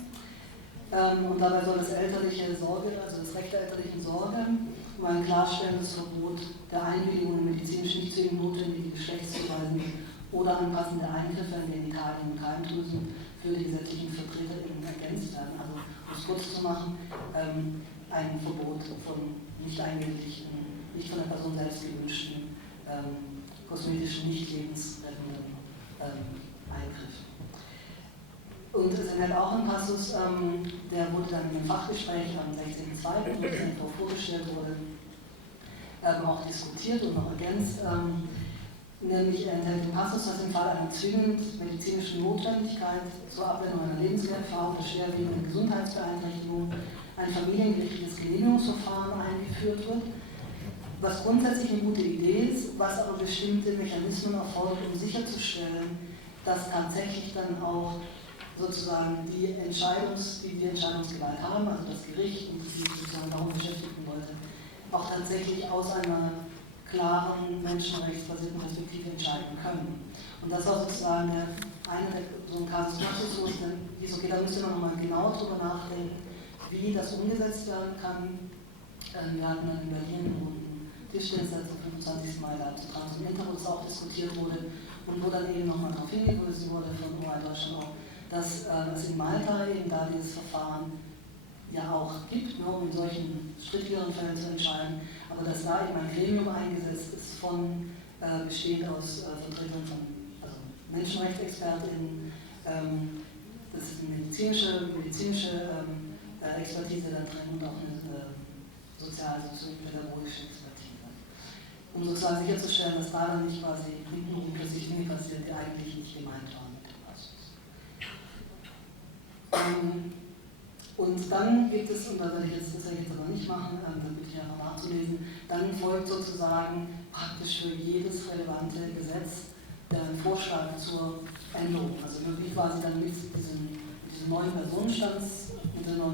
Und dabei soll das elterliche Sorge, also das Recht der elterlichen Sorge, um ein klarstellendes Verbot der Einwilligung in medizinisch nicht zwingend notwendige Geschlechtszuweisung oder anpassende Eingriffe in Genitalien und Keimdrüsen für die gesetzlichen VertreterInnen ergänzt werden. Also, um es kurz zu machen, ein Verbot von nicht eingewilligten, nicht von der Person selbst gewünschten, kosmetischen, nicht lebensrettenden Eingriffen. Und es enthält auch ein Passus, der wurde dann in einem Fachgespräch am 16.02., wo das Entwurf vorgestellt wurde, auch diskutiert und noch ergänzt. Nämlich enthält den Passus, dass im Fall einer zwingend medizinischen Notwendigkeit zur Abwendung einer Lebensgefahr oder schwerwiegenden Gesundheitsbeeinträchtigung ein familiengerichtliches Genehmigungsverfahren eingeführt wird, was grundsätzlich eine gute Idee ist, was aber bestimmte Mechanismen erfordert, um sicherzustellen, dass tatsächlich dann auch sozusagen die Entscheidungsgewalt haben, also das Gericht, und die sozusagen darum beschäftigen wollte, auch tatsächlich aus einer klaren, menschenrechtsbasierten Perspektive entscheiden können. Und das war sozusagen so ein Kasus Knaxus, wo es dann hieß, okay, da müsste man nochmal genau drüber nachdenken, wie das umgesetzt werden kann. Wir hatten dann in Berlin einen Tischtennis am 25. Mai da zu Transformieren, wo das auch diskutiert wurde und wo dann eben nochmal darauf hingewiesen wurde von Deutschland auch, dass es in Malta eben da dieses Verfahren ja auch gibt, nur um in solchen strittigeren Fällen zu entscheiden, aber dass da eben ein Gremium eingesetzt ist bestehend aus Vertretern von Menschenrechtsexpertinnen, das ist eine medizinische Expertise da drin und auch eine sozial-pädagogische Expertise. Um sozusagen sicherzustellen, dass da dann nicht quasi hintenrum plötzlich Dinge passieren, die eigentlich nicht gemeint waren mit dem Passus. Und dann gibt es, und das werde ich jetzt aber nicht machen, dann bitte ich einfach nachzulesen, dann folgt sozusagen praktisch für jedes relevante Gesetz ein Vorschlag zur Änderung. Also wie quasi dann mit dieser neuen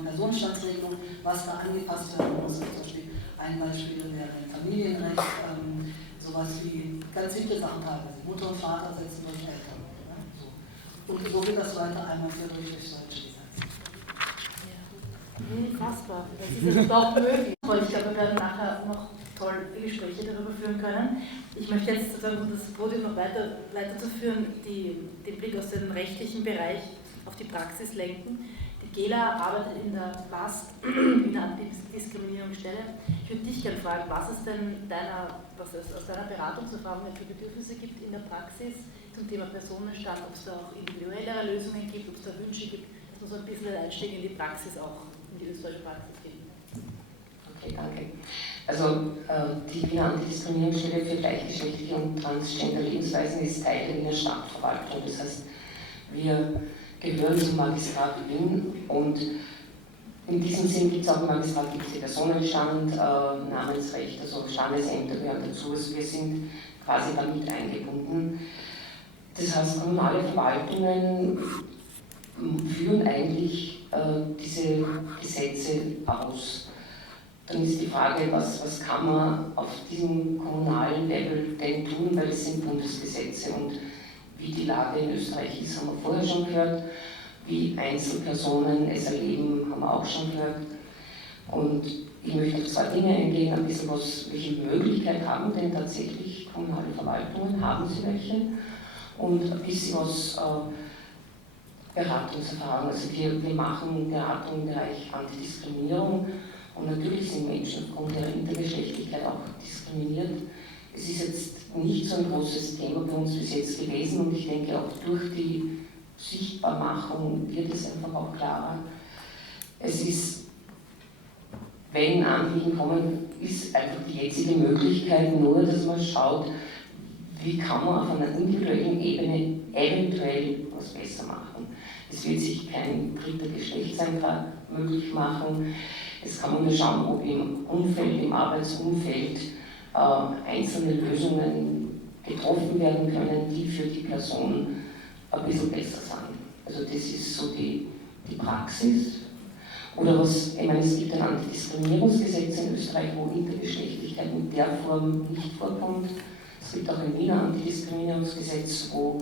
Personenstandsregelung, was da angepasst werden muss. Zum Beispiel ein Beispiel wäre Familienrecht, sowas wie ganz simple Sachen teilweise. Mutter und Vater setzen durch Eltern. Ja, so. Und so geht das weiter einmal quer durch das deutsche Gesetz. Unfassbar. Das ist also überhaupt möglich. Ich glaube, wir werden nachher noch toll Gespräche darüber führen können. Ich möchte jetzt sozusagen, um das Podium noch weiterzuführen, den Blick aus dem rechtlichen Bereich auf die Praxis lenken. Die Gela arbeitet in der WASt, in der Antidiskriminierungsstelle. Ich würde dich gerne fragen, was es denn aus deiner Beratungserfahrung für Bedürfnisse gibt in der Praxis zum Thema Personenstand, ob es da auch individuellere Lösungen gibt, ob es da Wünsche gibt, dass man so ein bisschen Einstieg in die Praxis auch, in die österreichische Praxis gibt. Okay, danke. Also die Wiener Antidiskriminierungsstelle für gleichgeschlechtliche und transgender Lebensweisen ist Teil der Wiener Stadtverwaltung. Das heißt, wir gehören zum Magistrat Wien und in diesem Sinn gibt es auch im Magistrat den Personenstand, Namensrecht, also Standesämter gehören dazu. Also wir sind quasi damit eingebunden. Das heißt, kommunale Verwaltungen führen eigentlich diese Gesetze aus. Dann ist die Frage, was kann man auf diesem kommunalen Level denn tun, weil es sind Bundesgesetze und wie die Lage in Österreich ist, haben wir vorher schon gehört. Wie Einzelpersonen es erleben, haben wir auch schon gehört. Und ich möchte auf zwei Dinge eingehen, ein bisschen welche Möglichkeit haben denn tatsächlich kommunale Verwaltungen, haben sie welche? Und ein bisschen was Beratungserfahrung. Also wir machen Beratung im Bereich Antidiskriminierung und natürlich sind Menschen aufgrund ihrer Intergeschlechtlichkeit auch diskriminiert. Es ist jetzt nicht so ein großes Thema bei uns bis jetzt gewesen und ich denke auch durch die Sichtbarmachung wird es einfach auch klarer. Es ist, wenn Anliegen kommen, ist einfach die jetzige Möglichkeit nur, dass man schaut, wie kann man auf einer individuellen Ebene eventuell was besser machen. Es wird sich kein dritter Geschlechtseintrag möglich machen. Es kann man nur schauen, ob im Umfeld, im Arbeitsumfeld einzelne Lösungen getroffen werden können, die für die Person ein bisschen besser sind. Also das ist so die Praxis. Oder was, ich meine, es gibt ein Antidiskriminierungsgesetz in Österreich, wo Intergeschlechtlichkeit in der Form nicht vorkommt. Es gibt auch ein Wiener Antidiskriminierungsgesetz, wo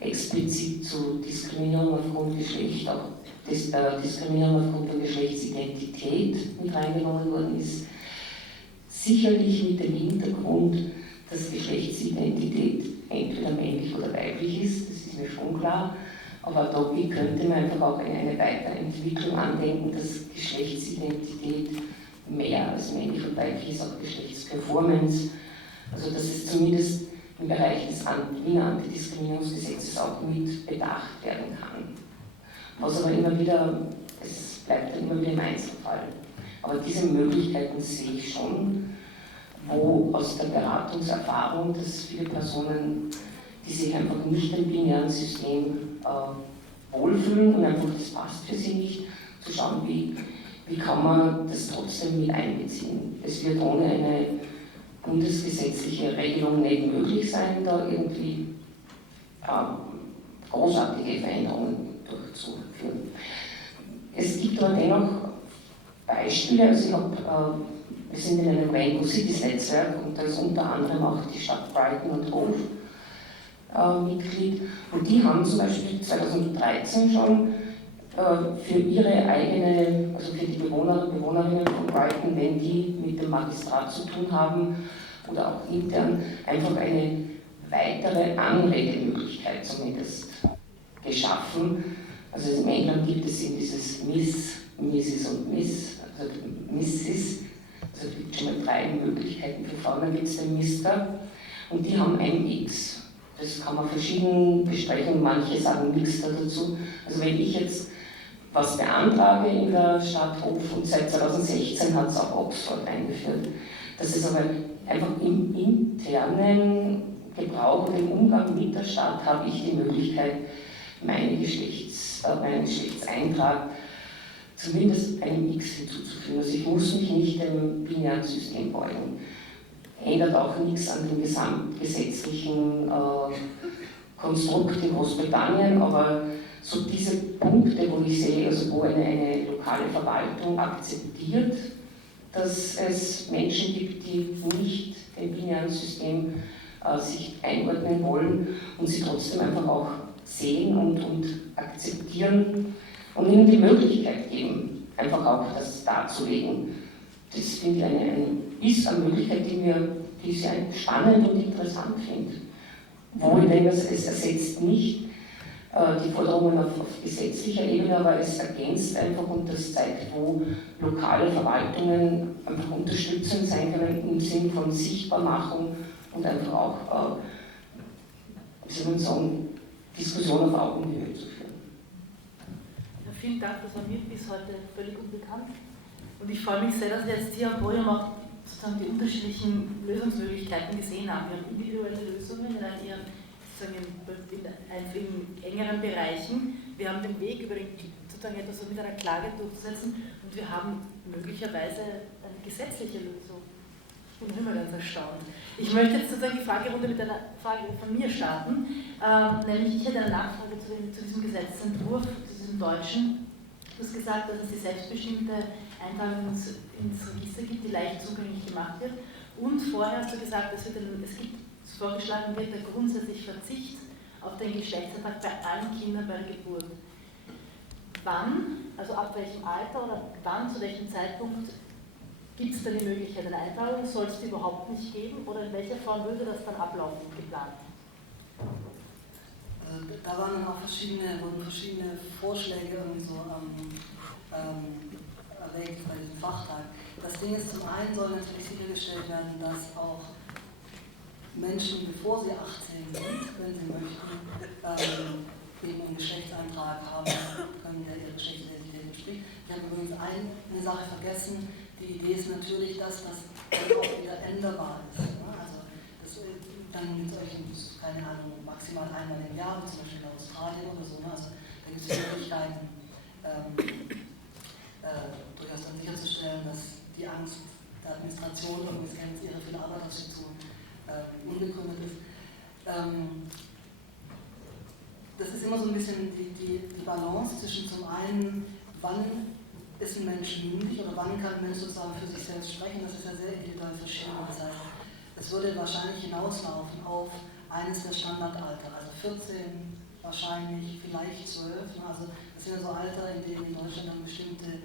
explizit zu Diskriminierung aufgrund Geschlecht, auch Diskriminierung aufgrund der Geschlechtsidentität mit reingenommen worden ist. Sicherlich mit dem Hintergrund, dass Geschlechtsidentität entweder männlich oder weiblich ist, das ist mir schon klar. Aber da könnte man einfach auch eine Weiterentwicklung andenken, dass Geschlechtsidentität mehr als männlich und weiblich ist, auch Geschlechtsperformance. Also dass es zumindest im Bereich des Wiener Antidiskriminierungsgesetzes auch mit bedacht werden kann. Was aber immer wieder, es bleibt dann immer wieder im Einzelfall. Aber diese Möglichkeiten sehe ich schon, wo aus der Beratungserfahrung, dass viele Personen, die sich einfach nicht im binären System wohlfühlen und einfach das passt für sie nicht, zu schauen, wie kann man das trotzdem mit einbeziehen. Es wird ohne eine bundesgesetzliche Regelung nicht möglich sein, da irgendwie großartige Veränderungen durchzuführen. Es gibt aber dennoch Beispiele, also wir sind in einem Rainbow Cities Netzwerk und da ist unter anderem auch die Stadt Brighton und Hove Mitglied und die haben zum Beispiel 2013 schon für ihre eigene, also für die Bewohner und Bewohnerinnen von Brighton, wenn die mit dem Magistrat zu tun haben oder auch intern, einfach eine weitere Anredemöglichkeit zumindest geschaffen. Also in England gibt es eben dieses Miss, Mrs. und Miss, also Mrs. Also es gibt schon mal 3 Möglichkeiten für Frauen, dann gibt es den Mister und die haben ein X. Das kann man verschieden besprechen, manche sagen Mixter dazu. Also wenn ich jetzt was beantrage in der Stadt Hof und seit 2016 hat es auch Oxford eingeführt. Das ist aber einfach im internen Gebrauch und im Umgang mit der Stadt habe ich die Möglichkeit, meinen Geschlechtseintrag zumindest einem X hinzuzufügen. Also ich muss mich nicht dem binären System beugen. Ändert auch nichts an dem gesamtgesetzlichen Konstrukt in Großbritannien, aber so diese Punkte, wo ich sehe, also wo eine lokale Verwaltung akzeptiert, dass es Menschen gibt, die nicht dem binären System sich einordnen wollen und sie trotzdem einfach auch sehen und akzeptieren und ihnen die Möglichkeit geben, einfach auch das darzulegen. Das finde ich ist eine Möglichkeit, die ich sehr spannend und interessant finde. Wo ich denke, es ersetzt nicht die Forderungen auf gesetzlicher Ebene, aber es ergänzt einfach und das zeigt, wo lokale Verwaltungen einfach unterstützend sein können im Sinn von Sichtbarmachung und einfach auch, wie soll man sagen, Diskussion auf Augenhöhe zu führen. Ja, vielen Dank, das war mir bis heute völlig unbekannt. Und ich freue mich sehr, dass ich jetzt hier am Podium auch sozusagen die unterschiedlichen Lösungsmöglichkeiten gesehen haben. Wir haben individuelle Lösungen in ihren, sozusagen in engeren Bereichen. Wir haben den Weg, sozusagen etwas mit einer Klage durchzusetzen, und wir haben möglicherweise eine gesetzliche Lösung. Ich bin immer ganz erstaunt. Ich möchte jetzt sozusagen die Fragerunde mit einer Frage von mir starten, nämlich ich hätte eine Nachfrage zu diesem Gesetzentwurf, zu diesem Deutschen. Du hast gesagt, dass es die selbstbestimmte Eintragung ins Register gibt, die leicht zugänglich gemacht wird. Und vorher hast du gesagt, es gibt vorgeschlagen wird der grundsätzliche Verzicht auf den Geschlechtsantrag bei allen Kindern bei der Geburt. Wann, also ab welchem Alter oder wann, zu welchem Zeitpunkt gibt es dann die Möglichkeit einer Eintragung? Soll es die überhaupt nicht geben, oder in welcher Form würde das dann ablaufen, geplant? Da waren dann auch verschiedene Vorschläge irgendwie so erwägt bei diesem Fachtag. Das Ding ist, zum einen soll natürlich sichergestellt werden, dass auch Menschen, bevor sie 18 sind, wenn sie möchten, eben einen Geschlechtseintrag haben können, der ihre Geschlechtsidentität entspricht. Ich habe übrigens eine Sache vergessen. Die Idee ist natürlich, dass das dann auch wieder änderbar ist. Also dann gibt es keine Ahnung, maximal einmal im Jahr, wie zum Beispiel in Australien oder so. Also da gibt es Möglichkeiten, durchaus dann sicherzustellen, dass die Angst der Administration, irgendwie es kennt ihre viel Arbeit auf sie zu, unbegründet ist. Das ist immer so ein bisschen die Balance zwischen zum einen, wann ist ein Mensch mündig oder wann kann ein Mensch sozusagen für sich selbst sprechen, das ist ja sehr individuell verschieden. Das heißt, es würde wahrscheinlich hinauslaufen auf eines der Standardalter, also 14, wahrscheinlich vielleicht 12. Also das sind ja so Alter, in denen in Deutschland eine bestimmte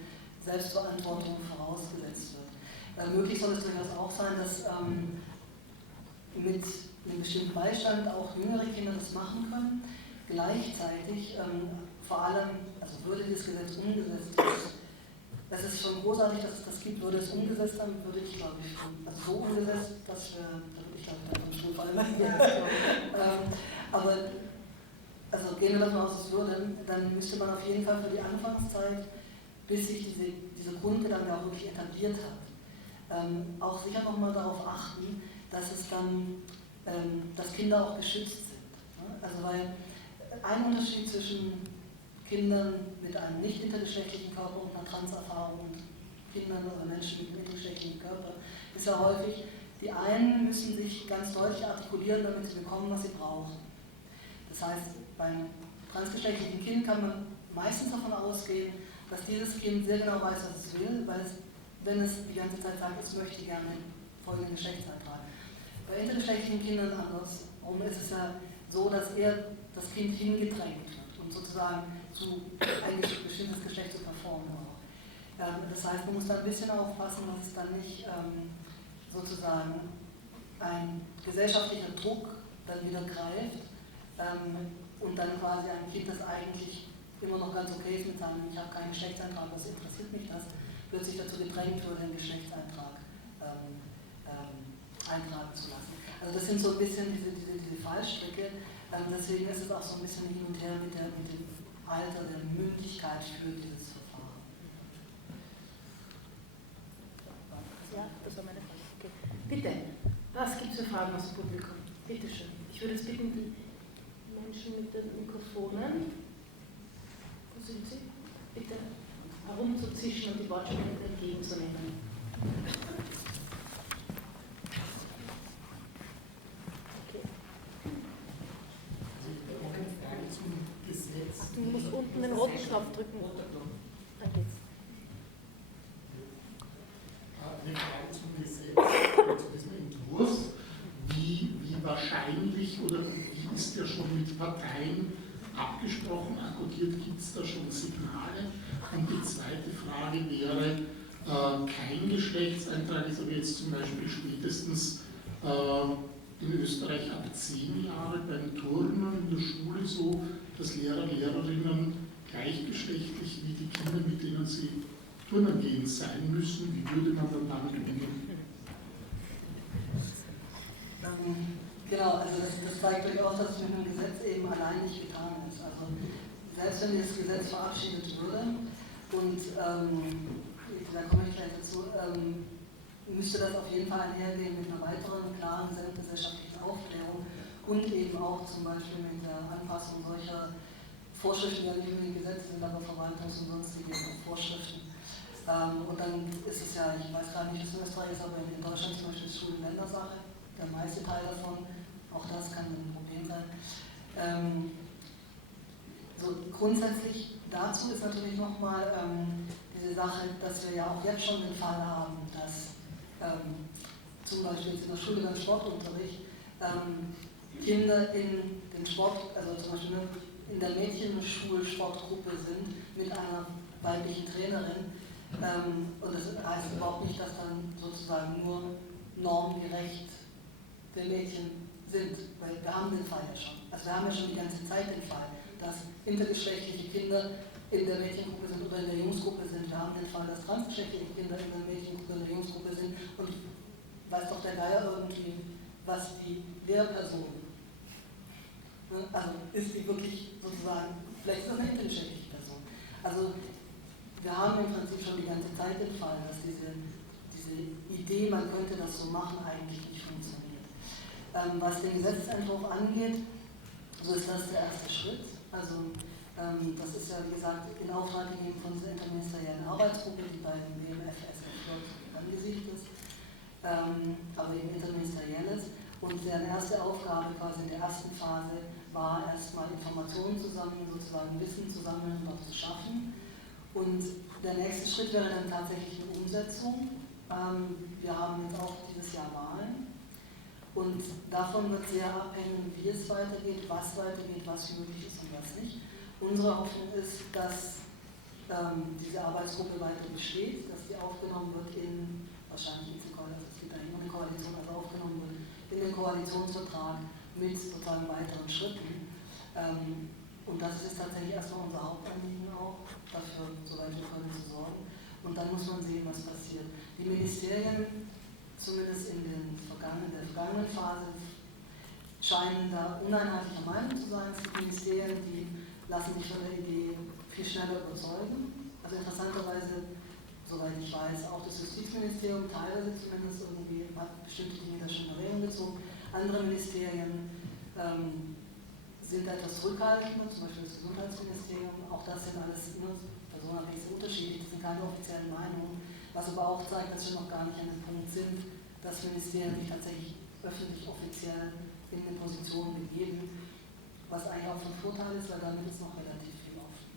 Selbstverantwortung vorausgesetzt wird. Möglich soll es durchaus auch sein, dass mit einem bestimmten Beistand auch jüngere Kinder das machen können. Gleichzeitig, vor allem, also würde das Gesetz umgesetzt werden, es ist schon großartig, dass es das gibt, würde es umgesetzt, dann würde ich, glaube ich, also so umgesetzt, dass da würde ich, glaube ich, dann vom Stuhl fallen. Aber also gehen wir davon aus, es würde, dann müsste man auf jeden Fall für die Anfangszeit, bis sich diese Grundgedanke auch wirklich etabliert hat, auch sicher nochmal darauf achten, dass es dann, dass Kinder auch geschützt sind. Also weil ein Unterschied zwischen Kindern mit einem nicht intergeschlechtlichen Körper und einer Transerfahrung und Kindern oder Menschen mit einem intergeschlechtlichen Körper ist ja häufig, die einen müssen sich ganz deutlich artikulieren, damit sie bekommen, was sie brauchen. Das heißt, beim transgeschlechtlichen Kind kann man meistens davon ausgehen, dass dieses Kind sehr genau weiß, was es will, weil es, wenn es die ganze Zeit sagt, es möchte gerne folgenden Geschlechtseintrag. Bei intergeschlechtlichen Kindern andersrum ist es ja so, dass das Kind hingedrängt wird und sozusagen zu ein bestimmtes Geschlecht zu performen auch. Das heißt, man muss da ein bisschen aufpassen, dass es dann nicht sozusagen ein gesellschaftlicher Druck dann wieder greift und dann quasi ein Kind, das eigentlich immer noch ganz okay ist mit seinem, ich habe keinen Geschlechtseintrag, was interessiert mich das, plötzlich dazu gedrängt wird, den Geschlechtseintrag eintragen zu lassen. Also das sind so ein bisschen diese Fallstricke, deswegen ist es auch so ein bisschen hin und her mit dem Alter der Mündigkeit für dieses Verfahren. Ja, das war meine Frage. Okay. Bitte, was gibt es für Fragen aus dem Publikum? Bitte schön. Ich würde jetzt bitten, die Menschen mit den Mikrofonen, wo sind sie? Bitte herumzuzischen und die Wortspende entgegenzunehmen. Du musst unten den roten Knopf drücken. Dann geht's. Eine Frage zum Gesetz, zu diesem Entwurf. Wie wahrscheinlich oder wie ist der schon mit Parteien abgesprochen, akkordiert, gibt es da schon Signale? Und die zweite Frage wäre, kein Geschlechtseintrag ist aber jetzt zum Beispiel spätestens in Österreich ab 10 Jahre beim Turnen in der Schule so, dass Lehrer, Lehrerinnen gleichgeschlechtlich wie die Kinder, mit denen sie turnen gehen, sein müssen. Wie würde man dann damit umgehen? Genau, also das zeigt euch auch, dass es mit dem Gesetz eben allein nicht getan ist. Also selbst wenn dieses Gesetz verabschiedet würde und da komme ich gleich dazu, müsste das auf jeden Fall einhergehen mit einer weiteren klaren gesamtgesellschaftlichen Aufklärung und eben auch zum Beispiel mit der Anpassung solcher Vorschriften, die ja nicht unbedingt Gesetze sind, aber Verwaltungs- und sonstige Vorschriften. Und dann ist es ja, ich weiß gar nicht, was in Österreich ist, aber in Deutschland zum Beispiel ist Schul- und Ländersache, der meiste Teil davon, auch das kann ein Problem sein. So grundsätzlich dazu ist natürlich nochmal diese Sache, dass wir ja auch jetzt schon den Fall haben, dass zum Beispiel in der Schule beim Sportunterricht Kinder in den Sport, also zum Beispiel in der Mädchenschulsportgruppe sind mit einer weiblichen Trainerin. Und das heißt überhaupt nicht, dass dann sozusagen nur normgerecht für Mädchen sind, weil wir haben den Fall ja schon. Also wir haben ja schon die ganze Zeit den Fall, dass intergeschlechtliche Kinder in der Mädchengruppe sind oder in der Jungsgruppe sind. Wir haben den Fall, dass transgeschlechtliche Kinder in der Mädchengruppe oder in der Jungsgruppe sind. Und weiß doch der Geier irgendwie, was die Lehrperson, also ist die wirklich sozusagen, vielleicht ist das eine intergeschlechtliche Person. Also wir haben im Prinzip schon die ganze Zeit den Fall, dass diese Idee, man könnte das so machen, eigentlich nicht funktioniert. Was den Gesetzesentwurf angeht, so ist das der erste Schritt. Also das ist ja, wie gesagt, in Auftrag gegeben von dieser interministeriellen Arbeitsgruppe, die bei dem WMF-SFJ angesiedelt ist, aber eben interministerielles. Und deren erste Aufgabe quasi in der ersten Phase war, erstmal Informationen zu sammeln, sozusagen Wissen zu sammeln und auch zu schaffen. Und der nächste Schritt wäre dann tatsächlich eine Umsetzung. Wir haben jetzt auch dieses Jahr Wahlen und davon wird sehr abhängen, wie es weitergeht, was möglich ist und was nicht. Unsere Hoffnung ist, dass diese Arbeitsgruppe weiter besteht, dass sie aufgenommen wird in, wahrscheinlich es geht eigentlich um eine Koalition, also aufgenommen wird in den Koalitionsvertrag mit sozusagen weiteren Schritten. Und das ist tatsächlich erstmal unser Hauptanliegen auch, dafür, soweit wir können, zu sorgen. Und dann muss man sehen, was passiert. Die Ministerien, zumindest in der vergangenen Phase, scheinen da uneinheitlicher Meinung zu sein. Es gibt Ministerien, die lassen sich von der Idee viel schneller überzeugen. Also interessanterweise, soweit ich weiß, auch das Justizministerium, teilweise zumindest irgendwie, hat bestimmte Dinge da schon in Erwägung gezogen. Andere Ministerien sind etwas zurückhaltender, zum Beispiel das Gesundheitsministerium. Auch das sind alles nur personenabhängig sehr unterschiedlich, das sind keine offiziellen Meinungen, was aber auch zeigt, dass wir noch gar nicht an dem Punkt sind, dass Ministerien sich tatsächlich öffentlich offiziell in eine Position begeben, was eigentlich auch von Vorteil ist, weil damit ist noch relativ viel offen.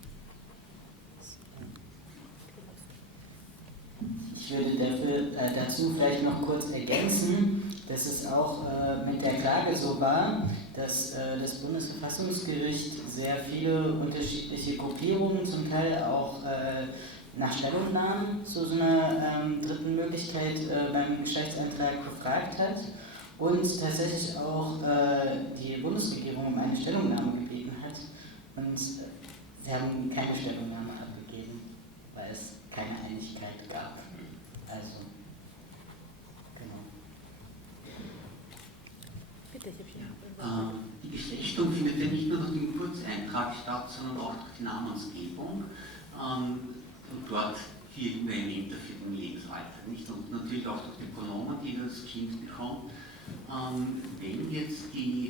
Ich würde dazu vielleicht noch kurz ergänzen, dass es auch mit der Klage so war, dass das Bundesverfassungsgericht sehr viele unterschiedliche Gruppierungen, zum Teil auch nach Stellungnahmen zu so einer dritten Möglichkeit beim Geschlechtseintrag befragt hat und tatsächlich auch die Bundesregierung um eine Stellungnahme gebeten hat. Und sie haben keine Stellungnahme abgegeben, weil es keine Einigkeit gab. Also, genau. Bitte, ich habe hier. Die Geschlechtung findet ja nicht nur durch den Kurzeintrag statt, sondern auch durch die Namensgebung und dort 4 Elemente für den Lebensalter. Nicht? Und natürlich auch durch die Pronomen, die das Kind bekommt. Wenn jetzt die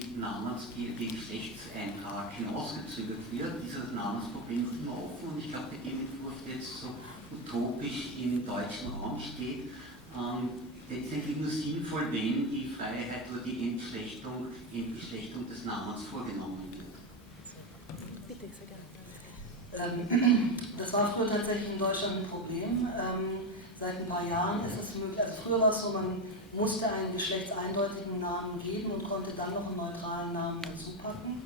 Geschlechtseintrag hinausgezögert wird, ist das Namensproblem noch immer offen und ich glaube, der Entwurf jetzt so utopisch im deutschen Raum steht, letztendlich nur sinnvoll, wenn die Freiheit oder die Entschlechtung des Namens vorgenommen wird. Bitte, sehr gerne. Das war früher tatsächlich in Deutschland ein Problem. Seit ein paar Jahren ist es möglich, also früher war es so, man musste einen geschlechtseindeutigen Namen geben und konnte dann noch einen neutralen Namen dazu packen,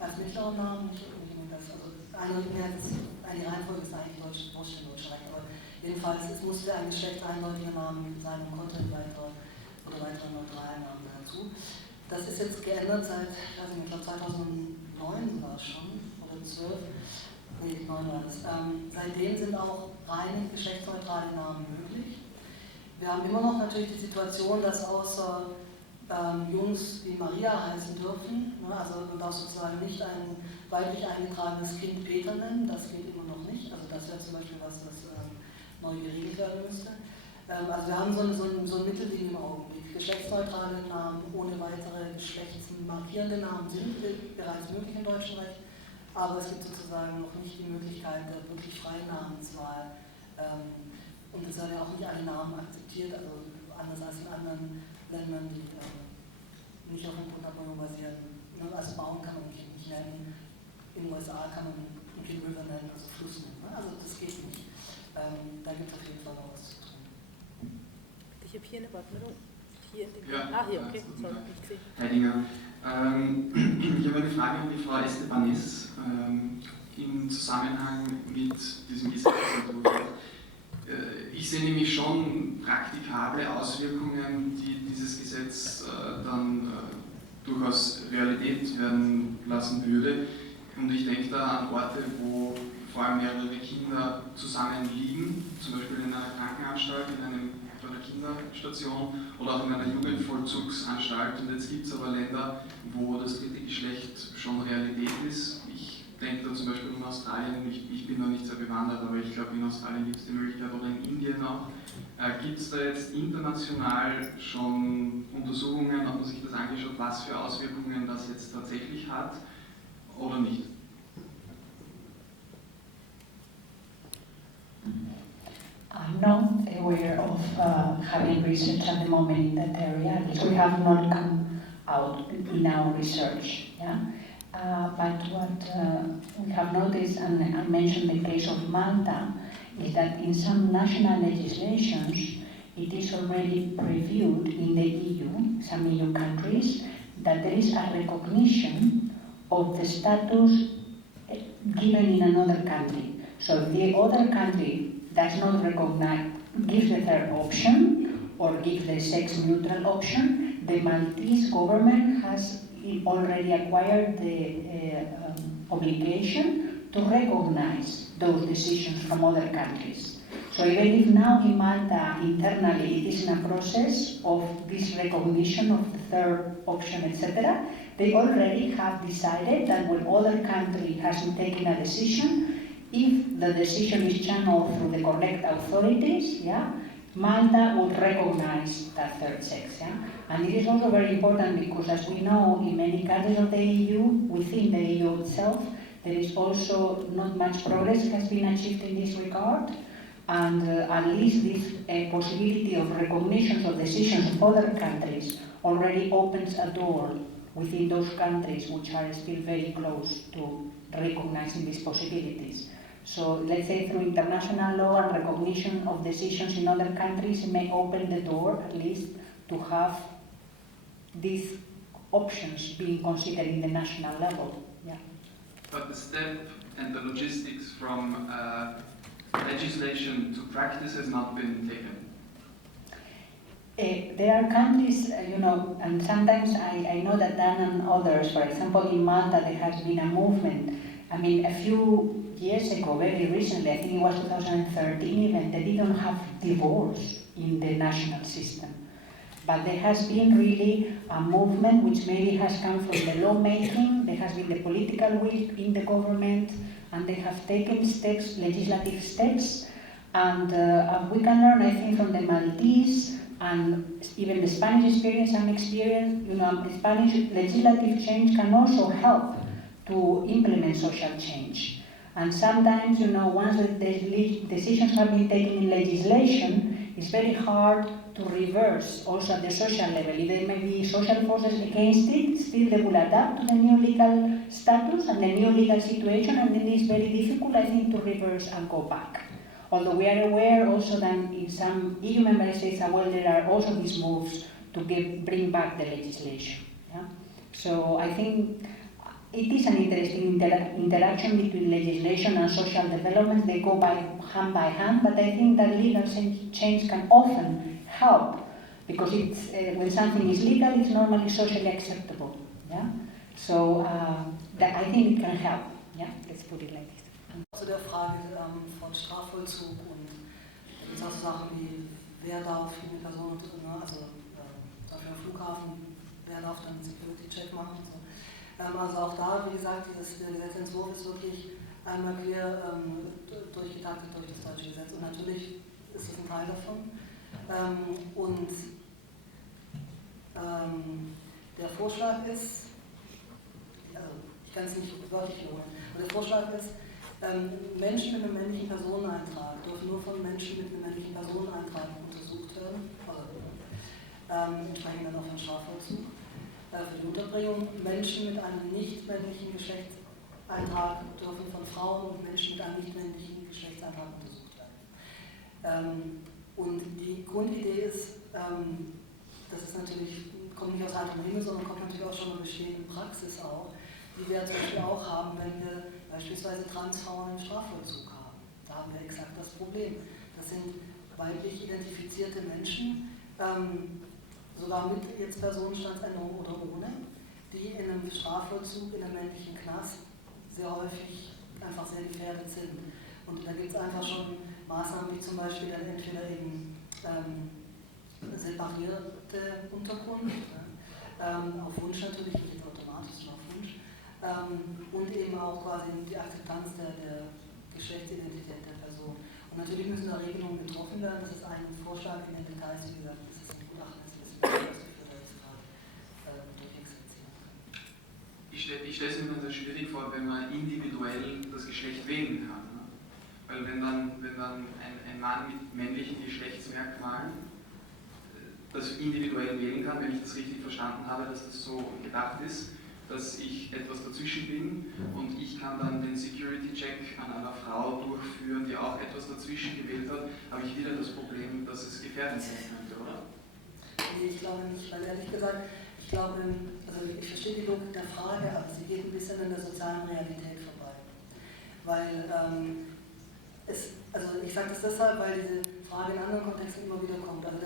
als mittleren Namen, nicht unbedingt das, also eine Reihenfolge ist eigentlich Deutsch in Deutschland, aber jedenfalls, es musste ein geschlechtseindeutige Name sein und konnte weitere neutrale Namen dazu. Das ist jetzt geändert seit, ich weiß nicht, ich glaube 2009 war es schon, oder 12. Nee, 9 war das. Seitdem sind auch reine geschlechtsneutrale Namen möglich. Wir haben immer noch natürlich die Situation, dass außer Jungs, die Maria heißen dürfen, ne, also man darf sozusagen nicht ein weiblich eingetragenes Kind Peter nennen, das geht immer noch nicht. Also das wäre zum Beispiel was neu geregelt werden müsste. Also wir haben so ein Mittelding im Augenblick. Geschlechtsneutrale Namen ohne weitere geschlechtsmarkierende Namen sind bereits möglich im deutschen Recht, aber es gibt sozusagen noch nicht die Möglichkeit der wirklich freien Namenswahl. Und es werden ja auch nicht alle Namen akzeptiert, also anders als in anderen Ländern, die nicht auf dem Protagonum basieren. Also Baum kann man nicht nennen, in den USA kann man ein Kind River nennen, also Fluss nennen. Also das geht nicht. Da gibt es auf jeden Fall noch was zu tun. Ich habe hier eine Wortmeldung. Hier, hier, okay. Sorry, nicht gesehen. Heidinger. Ich habe eine Frage an die Frau Este, benez im Zusammenhang mit diesem Gesetzentwurf. Ich sehe nämlich schon praktikable Auswirkungen, die dieses Gesetz dann durchaus Realität werden lassen würde. Und ich denke da an Orte, wo vor allem mehrere Kinder zusammen liegen, zum Beispiel in einer Krankenanstalt, in einer Kinderstation oder auch in einer Jugendvollzugsanstalt. Und jetzt gibt es aber Länder, wo das dritte Geschlecht schon Realität ist. Ich denke da zum Beispiel in Australien, ich bin da nicht sehr bewandert, aber ich glaube in Australien gibt es die Möglichkeit, oder in Indien auch. Gibt es da jetzt international schon Untersuchungen, hat man sich das angeschaut, was für Auswirkungen das jetzt tatsächlich hat oder nicht? I'm not aware of having research at the moment in that area, because we have not come out in our research. Yeah? But what we have noticed, and I mentioned the case of Malta, is that in some national legislations, it is already previewed in the EU, some EU countries, that there is a recognition of the status given in another country. So if the other country does not recognize, gives the third option, or gives the sex-neutral option, the Maltese government has already acquired the obligation to recognize those decisions from other countries. So even if now in Malta internally it is in a process of this recognition of the third option, etc., they already have decided that when other country has taken a decision, if the decision is channeled through the correct authorities, yeah, Malta would recognize that third sex. Yeah? And it is also very important because, as we know, in many countries of the EU, within the EU itself, there is also not much progress has been achieved in this regard. And at least this possibility of recognition of decisions of other countries already opens a door within those countries which are still very close to recognizing these possibilities. So let's say through international law and recognition of decisions in other countries, it may open the door at least to have these options being considered in the national level. Yeah. But the step and the logistics from legislation to practice has not been taken. There are countries, and sometimes I know that Dan and others, for example, in Malta, there has been a movement. I mean, a few years ago, very recently, I think it was 2013 even, they didn't have divorce in the national system. But there has been really a movement which maybe has come from the lawmaking, there has been the political will in the government, and they have taken steps, legislative steps, and we can learn, I think, from the Maltese and even the Spanish experience and experience. The Spanish legislative change can also help to implement social change. And sometimes, once the decisions have been taken in legislation, it's very hard to reverse also at the social level. If there may be social forces against it, still they will adapt to the new legal status and the new legal situation, and then it's very difficult, I think, to reverse and go back. Although we are aware also that in some EU member states, there are also these moves to bring back the legislation. Yeah? So I think it is an interesting interaction between legislation and social development. They go by hand, but I think that legal change can often help, because it's, when something is legal, it's normally socially acceptable. Yeah? So I think it can help. Yeah? Let's put it like this. Zu der Frage von Strafvollzug und da gibt es auch Sachen wie, wer darf eine Person, also zum Beispiel am Flughafen, wer darf dann einen Security-Check machen. So. Also auch da, wie gesagt, der Gesetzentwurf ist wirklich einmal quer durchgetaktet durch das deutsche Gesetz und natürlich ist das ein Teil davon. Und der Vorschlag ist, also ich kann es nicht wörtlich holen, aber der Vorschlag ist, Menschen mit einem männlichen Personeneintrag dürfen nur von Menschen mit einem männlichen Personeneintrag untersucht werden, entsprechend dann auch von Strafvollzug für die Unterbringung. Menschen mit einem nicht männlichen Geschlechtseintrag dürfen von Frauen und Menschen mit einem nicht männlichen Geschlechtseintrag untersucht werden. Und die Grundidee ist, das ist natürlich, kommt nicht aus heiterem Himmel, sondern kommt natürlich auch schon in bestehenden Praxis auch, die wir zum Beispiel auch haben, wenn wir beispielsweise Transfrauen im Strafvollzug haben. Da haben wir exakt das Problem. Das sind weiblich identifizierte Menschen, sogar mit jetzt Personenstandsänderung oder ohne, die in einem Strafvollzug, in einem männlichen Knast sehr häufig einfach sehr gefährdet sind. Und da gibt es einfach schon Maßnahmen wie zum Beispiel dann entweder eben separierte Unterkunft, auf Wunsch natürlich, nicht automatisch, sondern auf Wunsch, und eben auch quasi die Akzeptanz der Geschlechtsidentität der Person. Und natürlich müssen da Regelungen getroffen werden, das ist ein Vorschlag in den Details, wie gesagt, das ist ein Gutachten, das ist ein Ich stelle es mir dann sehr schwierig vor, wenn man individuell das Geschlecht wählen kann. Ne? Weil wenn dann ein Mann mit männlichen Geschlechtsmerkmalen das individuell wählen kann, wenn ich das richtig verstanden habe, dass das so gedacht ist, dass ich etwas dazwischen bin und ich kann dann den Security-Check an einer Frau durchführen, die auch etwas dazwischen gewählt hat, habe ich wieder das Problem, dass es gefährdet sein könnte, oder? Nee, ich glaube nicht, weil ehrlich gesagt, ich glaube, also ich verstehe die Logik der Frage, aber sie geht ein bisschen in der sozialen Realität vorbei. Weil also ich sage das deshalb, weil diese Frage in anderen Kontexten immer wieder kommt. Also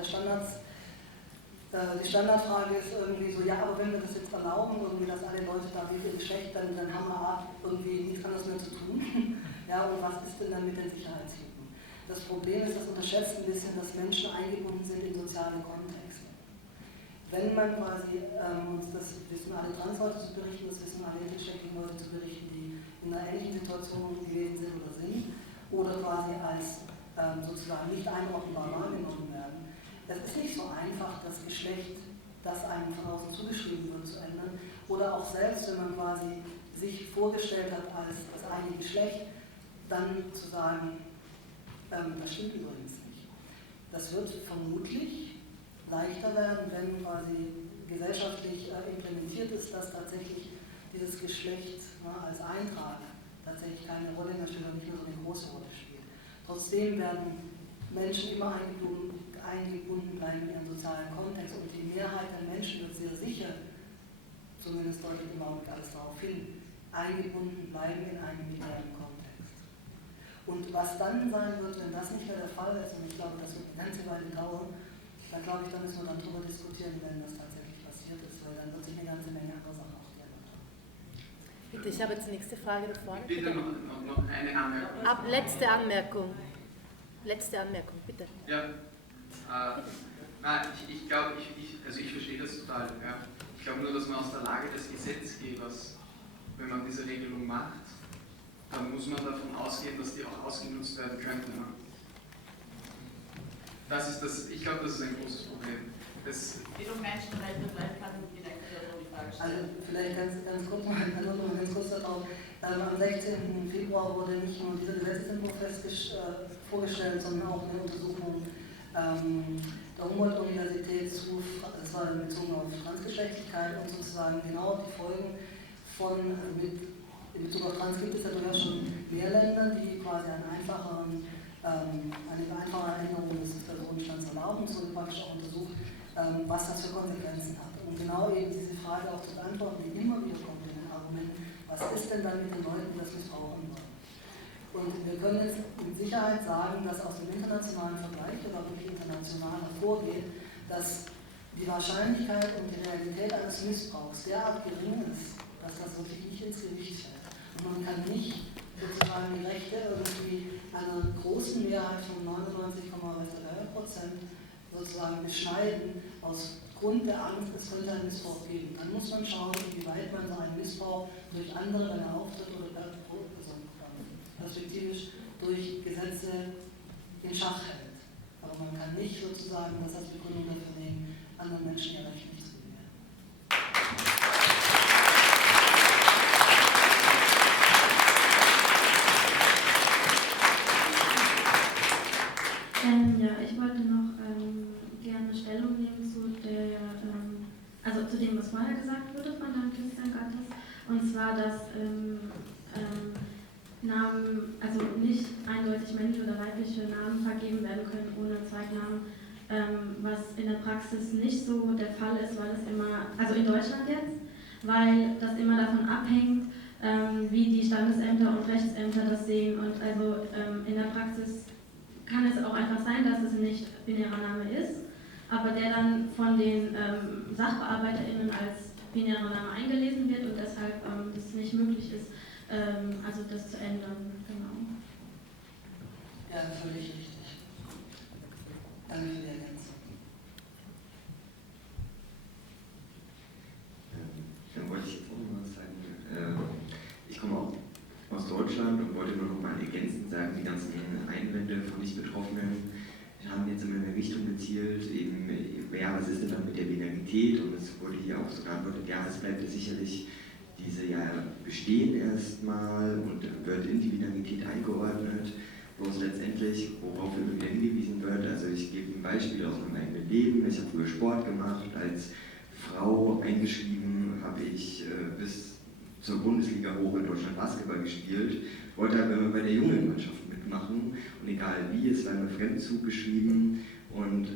die Standardfrage ist irgendwie so, ja, aber wenn wir das jetzt erlauben, irgendwie, dass alle Leute da wie ihr Geschlecht, dann haben wir irgendwie nichts anderes mehr zu tun. Ja, und was ist denn dann mit den Sicherheitslücken? Das Problem ist, das unterschätzt ein bisschen, dass Menschen eingebunden sind in soziale Kontexte. Wenn man quasi, und das wissen alle Transleute zu berichten, das wissen alle intergeschlechtlichen Leute zu berichten, die in einer ähnlichen Situation gewesen sind oder sind, oder quasi als sozusagen nicht einordnbar wahrgenommen werden. Es ist nicht so einfach, das Geschlecht, das einem von außen zugeschrieben wird, zu ändern. Oder auch selbst, wenn man quasi sich vorgestellt hat als das eine Geschlecht, dann zu sagen, das stimmt übrigens nicht. Das wird vermutlich leichter werden, wenn quasi gesellschaftlich implementiert ist, dass tatsächlich dieses Geschlecht als Eintrag tatsächlich keine Rolle mehr spielt und nicht mehr so eine große Rolle spielt. Trotzdem werden Menschen immer eingebunden bleiben in ihrem sozialen Kontext und die Mehrheit der Menschen wird sehr sicher, zumindest deutet im Augenblick alles darauf hin, eingebunden bleiben in einem binären Kontext. Und was dann sein wird, wenn das nicht mehr der Fall ist, und ich glaube, das wird eine ganze Weile dauern, dann glaube ich, dann müssen wir dann darüber diskutieren, wenn das tatsächlich passiert ist, weil dann wird sich eine ganze Menge andere Sachen auch geändert haben. Bitte, ich habe jetzt die nächste Frage da vorne. Bitte noch eine Anmerkung. Letzte Anmerkung. Letzte Anmerkung, bitte. Ja, nein, ich glaube, also ich verstehe das total. Ja. Ich glaube nur, dass man aus der Lage des Gesetzgebers, wenn man diese Regelung macht, dann muss man davon ausgehen, dass die auch ausgenutzt werden könnte. Ne? Das ist das, ich glaube, das ist ein großes Problem. Wie du Menschenrechte vielleicht kann ich direkt so die Frage stellen. Also vielleicht ganz kurz darauf. Am 16. Februar wurde nicht nur dieser Gesetzesentwurf vorgestellt, sondern auch eine Untersuchung der Humboldt-Universität das war bezogen auf Transgeschlechtlichkeit und sozusagen genau die Folgen in Bezug auf Trans gibt es ja durchaus schon mehr Länder, die quasi eine einfache Änderung des Personenstands erlauben, so praktisch auch untersucht, was das für Konsequenzen hat. Und genau eben diese Frage auch zu beantworten, die immer wieder kommt in den Argumenten, was ist denn dann mit den Leuten, die das missbrauchen wollen? Und wir können jetzt mit Sicherheit sagen, dass aus dem internationalen Vergleich oder wirklich international hervorgeht, dass die Wahrscheinlichkeit und die Realität eines Missbrauchs derart gering ist, dass das wirklich nicht ins Gewicht fällt. Und man kann nicht sozusagen die Rechte irgendwie einer großen Mehrheit von 99,3% sozusagen beschneiden aus Grund der Angst, es könnte einen Missbrauch geben. Dann muss man schauen, wie weit man so einen Missbrauch durch andere, wenn er auftritt, oder perspektivisch durch Gesetze in Schach hält. Aber man kann nicht sozusagen das als Begründung dafür nehmen, anderen Menschen ihr Recht nicht zu gewähren. Ja, ich wollte noch gerne Stellung nehmen zu zu dem, was vorher gesagt wurde von Herrn Christian Ghattas, und zwar, dass Namen, also nicht eindeutig männliche oder weibliche Namen vergeben werden können ohne Zweitnamen, was in der Praxis nicht so der Fall ist, weil es immer, also in Deutschland jetzt, weil das immer davon abhängt, wie die Standesämter und Rechtsämter das sehen, und also in der Praxis kann es auch einfach sein, dass es nicht binärer Name ist, aber der dann von den SachbearbeiterInnen als binärer Name eingelesen wird und deshalb es nicht möglich ist, also das zu ändern. Genau. Ja, völlig richtig. Danke für die Ergänzung. Dann wollte ich jetzt auch noch was sagen. Ich komme auch aus Deutschland und wollte nur noch mal ergänzend sagen, die ganzen Einwände von Nicht-Betroffenen haben jetzt immer in eine Richtung gezielt, eben, ja, was ist denn dann mit der Binarität? Und es wurde hier auch so geantwortet, ja, es bleibt sicherlich diese ja bestehen erstmal und wird in die Binarität eingeordnet, bloß letztendlich, worauf immer wieder hingewiesen wird, also ich gebe ein Beispiel aus meinem eigenen Leben, ich habe früher Sport gemacht, als Frau eingeschrieben habe ich bis zur Bundesliga hoch in Deutschland Basketball gespielt, wollte aber immer bei der Jungenmannschaft mitmachen und egal wie, es war immer Fremdzug geschrieben und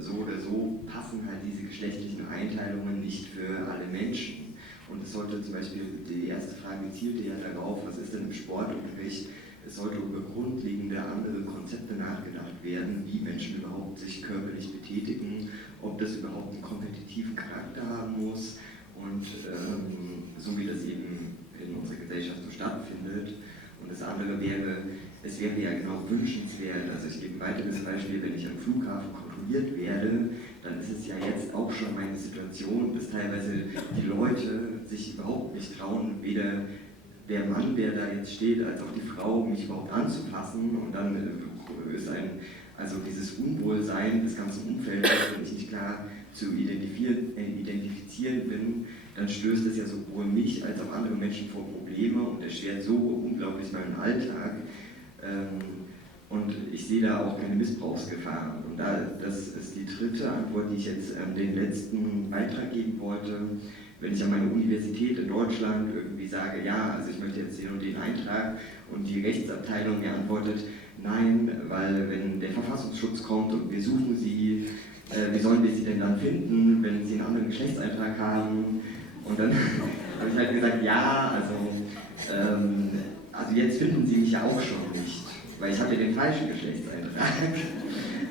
so oder so passen halt diese geschlechtlichen Einteilungen nicht für alle Menschen. Und es sollte zum Beispiel, die erste Frage zielte ja darauf, was ist denn im Sportunterricht? Es sollte über grundlegende andere Konzepte nachgedacht werden, wie Menschen überhaupt sich körperlich betätigen, ob das überhaupt einen kompetitiven Charakter haben muss und so wie das eben in unserer Gesellschaft so stattfindet. Und das andere wäre, es wäre ja genau wünschenswert, also ich gebe ein weiteres Beispiel, wenn ich am Flughafen kontrolliert werde, dann ist es ja jetzt auch schon meine Situation, dass teilweise die Leute sich überhaupt nicht trauen, weder der Mann, der da jetzt steht, als auch die Frau, mich überhaupt anzufassen, und dann ist also dieses Unwohlsein des ganzen Umfeldes, wenn ich nicht klar zu identifizieren bin, dann stößt es ja sowohl mich als auch andere Menschen vor Probleme und erschwert so unglaublich meinen Alltag. Und ich sehe da auch keine Missbrauchsgefahr. Und das ist die dritte Antwort, die ich jetzt den letzten Beitrag geben wollte. Wenn ich an meine Universität in Deutschland irgendwie sage, ja, also ich möchte jetzt den und den Eintrag, und die Rechtsabteilung mir antwortet, nein, weil wenn der Verfassungsschutz kommt und wir suchen sie, wie sollen wir sie denn dann finden, wenn sie einen anderen Geschlechtseintrag haben? Und dann habe ich halt gesagt, ja, also jetzt finden sie mich ja auch schon nicht, weil ich habe ja den falschen Geschlechtseintrag.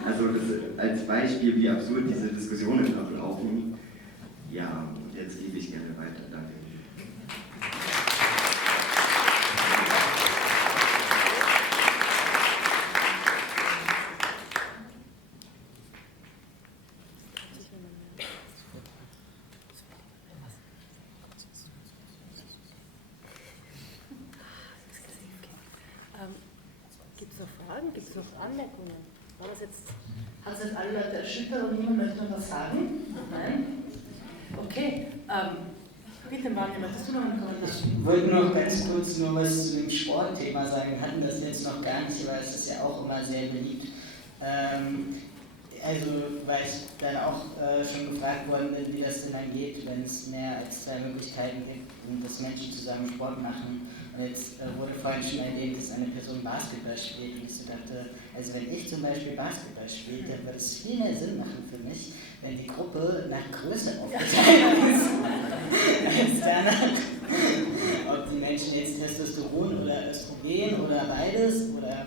Also das als Beispiel, wie absurd diese Diskussionen ablaufen. Ja, und jetzt gebe ich gerne weiter. Danke. Gibt es noch Fragen? Gibt es noch Anmerkungen? Hat es jetzt alle Leute erschüttert und niemand möchte noch was sagen? Nein? Okay. Bitte, Vanja, möchtest du noch einen Kommentar? Ich wollte noch ganz kurz was zu dem Sportthema sagen. Wir hatten das jetzt noch gar nicht, aber es ist ja auch immer sehr beliebt. Also, weil ich dann auch schon gefragt worden bin, wie das denn dann geht, wenn es mehr als zwei Möglichkeiten gibt und dass Menschen zusammen Sport machen. Und jetzt wurde vorhin schon erwähnt, dass eine Person Basketball spielt. Und ich so dachte, also wenn ich zum Beispiel Basketball spiele, dann würde es viel mehr Sinn machen für mich, wenn die Gruppe nach Größe aufgeteilt ist, als danach, ob die Menschen jetzt Testosteron oder Östrogen oder beides oder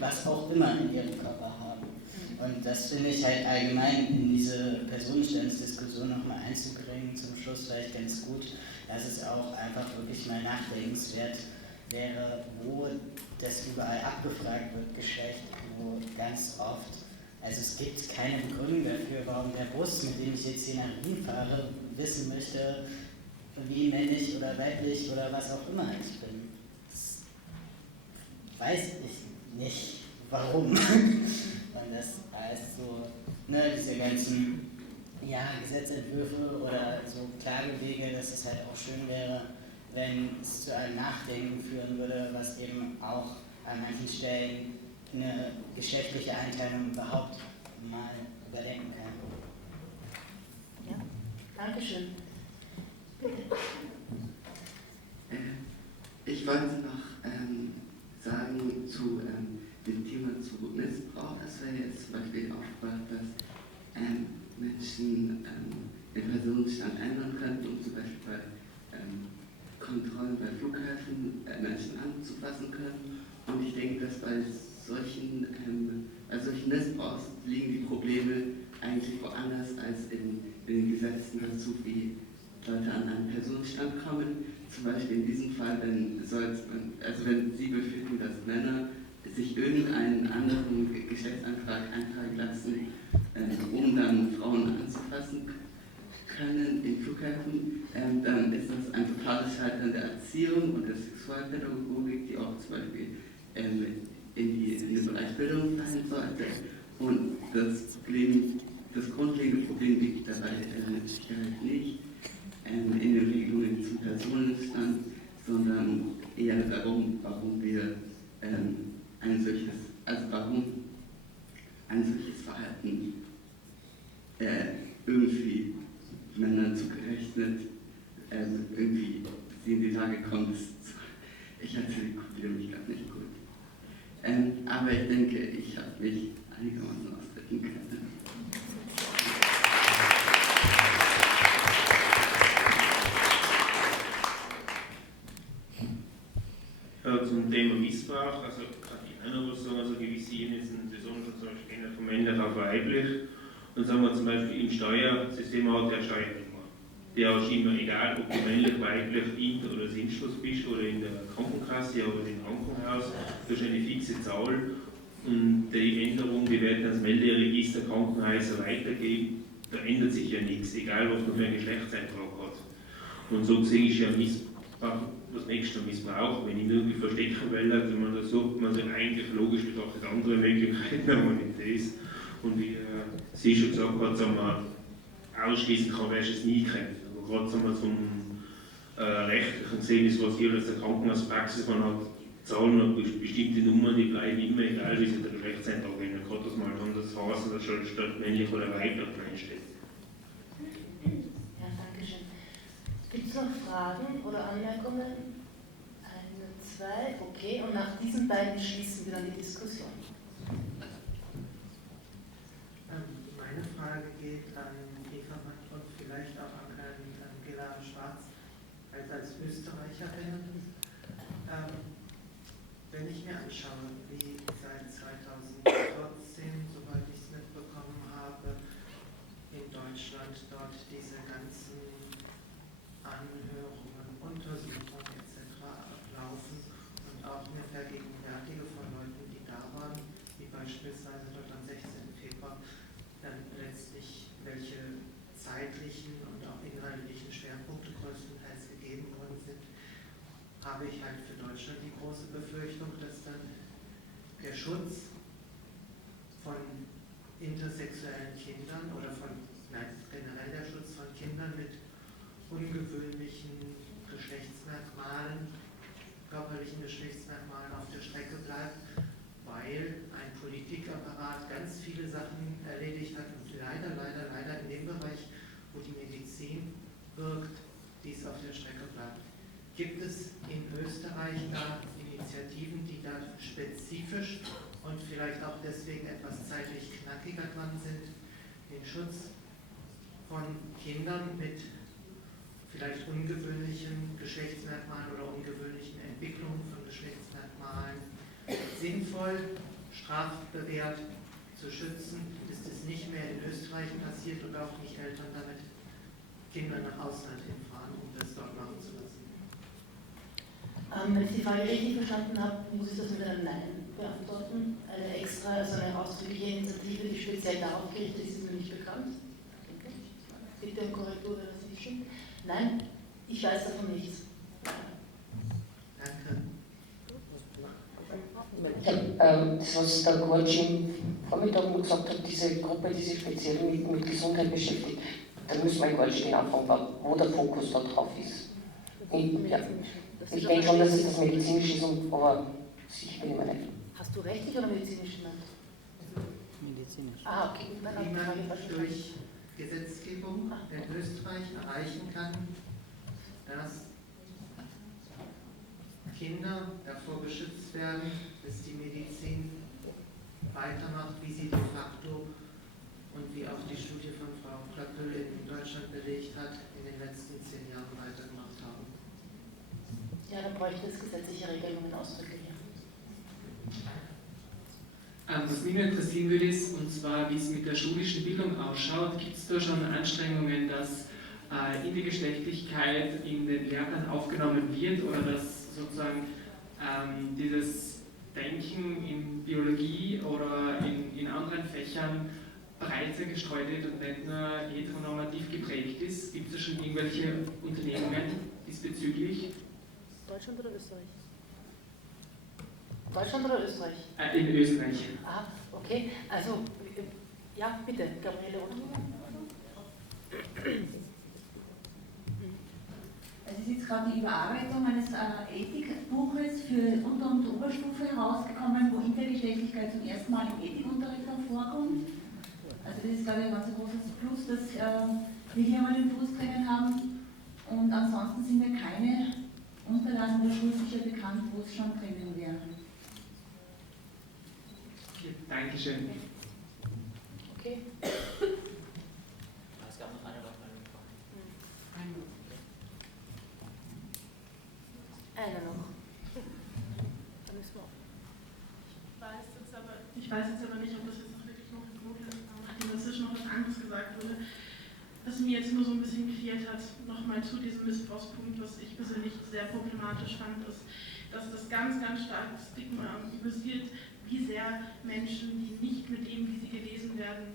was auch immer in ihrem Körper haben. Und das finde ich halt allgemein in diese Personenstandsdiskussion nochmal einzubringen zum Schluss vielleicht ganz gut, dass es auch einfach wirklich mal nachdenkenswert wäre, wo das überall abgefragt wird, Geschlecht, wo ganz oft, also es gibt keine Begründung dafür, warum der Bus, mit dem ich jetzt hier nach Wien fahre, wissen möchte, wie männlich oder weiblich oder was auch immer ich bin. Das weiß ich nicht, warum. Und das heißt so, ne, diese ganzen Gesetzentwürfe oder so Klagewege, dass es halt auch schön wäre, wenn es zu einem Nachdenken führen würde, was eben auch an manchen Stellen eine geschlechtliche Einteilung überhaupt mal überdenken kann. Ja, Dankeschön. Ich wollte noch sagen zu dem Thema zu Missbrauch, dass wir jetzt zum Beispiel aufgebracht, dass Menschen den Personenstand ändern könnten, um zum Beispiel bei Kontrollen bei Flughäfen Menschen anzufassen können. Und ich denke, dass bei solchen Missbrauchs liegen die Probleme eigentlich woanders als in den Gesetzen dazu, wie Leute an einen Personenstand kommen. Zum Beispiel in diesem Fall, wenn Sie befinden, dass Männer sich irgendeinen anderen Geschlechtsantrag eintragen lassen, um dann Frauen anzufassen können in Flughäfen, dann ist das ein totales Scheitern der Erziehung und der Sexualpädagogik, die auch zum Beispiel in den Bereich Bildung fallen sollte. Und das grundlegende Problem liegt dabei mit Sicherheit nicht in den Regelungen zum Personenstand, sondern eher darum, warum ein solches Verhalten irgendwie Männern zugerechnet irgendwie sie in die Lage kommt. Ich artikuliere mich gerade nicht gut. Aber ich denke, ich habe mich einigermaßen ausdrücken können. Zum Thema Missbrauch, also kann ich auch noch was sagen, also gewisse Ebenen sind besonders von männlich auf weiblich. Und sagen wir zum Beispiel im Steuersystem hat der Steuerberater. Der ist immer egal, ob du männlich, weiblich, Inter- oder Sinnschluss bist oder in der Krankenkasse oder im Krankenhaus, du hast eine fixe Zahl und die Änderung, die werden das Melderegister Krankenhäuser weitergeben, da ändert sich ja nichts, egal was man für einen Geschlechtseintrag hat. Und so gesehen ist ja Missbrauch das nächste Missbrauch, wenn ich ihn irgendwie verstecken will, also man das sucht man sich eigentlich logisch betrachtet andere Möglichkeiten, aber nicht das. Und wie sie schon gesagt hat, sagen wir, ausschließen kann, wer es nie kennt. Aber gerade sagen wir, zum rechtlichen gesehen ist, was hier aus der Krankenhauspraxis, man hat Zahlen und bestimmte Nummern, die bleiben immer, egal wie sie der Geschlechtseintrag ändert. Gerade das mal dann das heißt, dass statt männlich oder weiblich einsteht. Ja, danke schön. Gibt es noch Fragen oder Anmerkungen? 1, 2, okay. Und nach diesen beiden schließen wir dann die Diskussion. Meine Frage geht an Eva und vielleicht auch an Schwarz als Österreicherin. Wenn ich mir anschaue, wie seit 2014, soweit ich es mitbekommen habe, in Deutschland dort diese ganzen Anhörungen, Untersuchungen etc. ablaufen und auch mir vergegenwärtige von Leuten, die da waren, wie beispielsweise dort am 16. Februar, dann letztlich welche zeitlichen und auch inhaltlichen Schwerpunkte größtenteils gegeben worden sind, habe ich halt für Deutschland die große Befürchtung, dass dann der Schutz von intersexuellen Kindern oder generell der Schutz von Kindern mit ungewöhnlichen Geschlechtsmerkmalen, körperlichen Geschlechtsmerkmalen auf der Strecke bleibt, weil ein Politikapparat ganz viele Sachen erledigt hat und leider in dem Bereich, wo die Medizin wirkt, dies auf der Strecke bleibt. Gibt es in Österreich da Initiativen, die da spezifisch und vielleicht auch deswegen etwas zeitlich knackiger dran sind, den Schutz von Kindern mit vielleicht ungewöhnlichen Geschlechtsmerkmalen oder ungewöhnlichen Entwicklungen von Geschlechtsmerkmalen sinnvoll, strafbewehrt zu schützen? Ist es nicht mehr in Österreich passiert und auch nicht Eltern damit Kinder nach Ausland hinfahren, um das dort machen zu lassen? Wenn ich die Frage richtig verstanden habe, muss ich das mit einem Nein beantworten. Eine extra, also eine ausdrückliche Initiative, die speziell darauf gerichtet ist, ist mir nicht bekannt. Bitte um Korrektur, wenn das nicht stimmt. Nein, ich weiß davon nichts. Danke. Das, was der Gordon Vormittag nur gesagt habe, diese Gruppe, die sich speziell mit Gesundheit beschäftigt, da müssen wir in Goldstehen anfangen, wo der Fokus da drauf ist. Ja. Ich denke schon, dass es das Medizinische ist, aber sicher bin ich mir nicht. Hast du rechtlich oder medizinisch genannt? Medizinisch. Ah, okay. Wie man durch Gesetzgebung in Österreich erreichen kann, dass Kinder davor geschützt werden, dass die Medizin weitermacht, wie sie de facto und wie auch die Studie von Frau Klappel in Deutschland belegt hat, in den letzten 10 Jahren weitergemacht haben. Ja, dann bräuchte es gesetzliche Regelungen ausdrücklich. Was mich nur interessieren würde, ist, und zwar, wie es mit der schulischen Bildung ausschaut, gibt es da schon Anstrengungen, dass Intergeschlechtlichkeit in den Lehrplan aufgenommen wird oder dass sozusagen dieses Denken in Biologie oder in anderen Fächern breiter gestreut wird und nicht nur heteronormativ geprägt ist? Gibt es da schon irgendwelche Unternehmungen diesbezüglich? Deutschland oder Österreich? Deutschland oder Österreich? In Österreich. Ah, okay. Also, ja, bitte, Gabriele. Es ist jetzt gerade die Überarbeitung eines Ethikbuches für Unter- und Oberstufe herausgekommen, wo Intergeschlechtlichkeit zum ersten Mal im Ethikunterricht vorkommt. Also das ist, glaube ich, ein ganz großes Plus, dass wir hier mal den Fuß drinnen haben. Und ansonsten sind mir keine Unterlagen oder Schulbücher bekannt, wo es schon drinnen wäre. Okay, Dankeschön. Okay. Es gab noch eine Wortmeldung. Eine noch. Dann müssen wir. Ich weiß jetzt aber nicht, ob das jetzt noch wirklich noch notwendig ist, nachdem dazwischen noch was anderes gesagt wurde, was mir jetzt nur so ein bisschen gefehlt hat, nochmal zu diesem Missbrauchspunkt, was ich persönlich sehr problematisch fand, ist, dass das ganz, ganz stark Stigma basiert, wie sehr Menschen, die nicht mit dem, wie sie gelesen werden,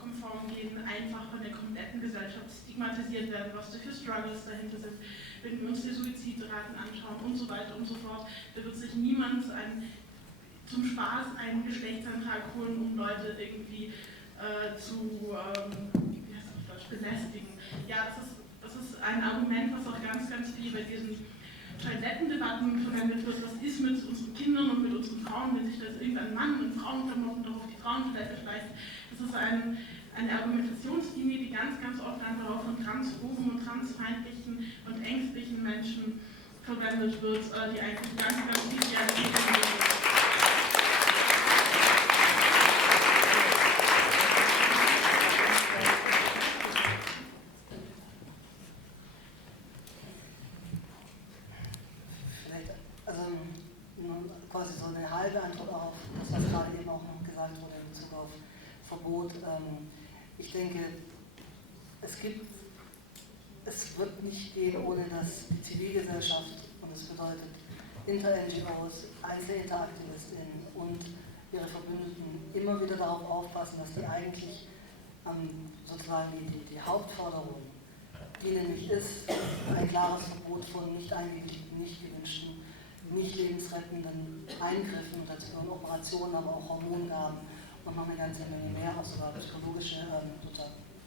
konform gehen, einfach von der kompletten Gesellschaft stigmatisiert werden, was da für Struggles dahinter sind. Wenn wir uns die Suizidraten anschauen und so weiter und so fort, da wird sich niemand zum Spaß einen Geschlechtsantrag holen, um Leute irgendwie wie heißt das auf Deutsch, belästigen. Ja, das ist ein Argument, was auch ganz, ganz viel bei diesen Toilettendebatten verwendet wird. Was ist mit unseren Kindern und mit unseren Frauen, wenn sich da irgendein Mann in Frauenklamotten doch auf die Frauentoilette schleicht? Das ist eine Argumentationslinie, die ganz, ganz oft einfach auch von transphoben und transfeindlichen und ängstlichen Menschen verwendet wird, die eigentlich ganz, ganz viel Realität sind. Quasi so eine halbe Antwort auf das, was gerade eben auch noch gesagt wurde in Bezug auf Verbot. Ich denke, es wird nicht gehen, ohne dass die Zivilgesellschaft, und das bedeutet Inter-NGOs, Einzel-Interaktivistinnen und ihre Verbündeten immer wieder darauf aufpassen, dass die eigentlich sozusagen die Hauptforderung, die nämlich ist, ein klares Verbot von nicht eingewilligten, nicht gewünschten, nicht lebensrettenden Eingriffen, und dazu gehören Operationen, aber auch Hormongaben und noch eine ganze Menge mehr, auch sogar psychologische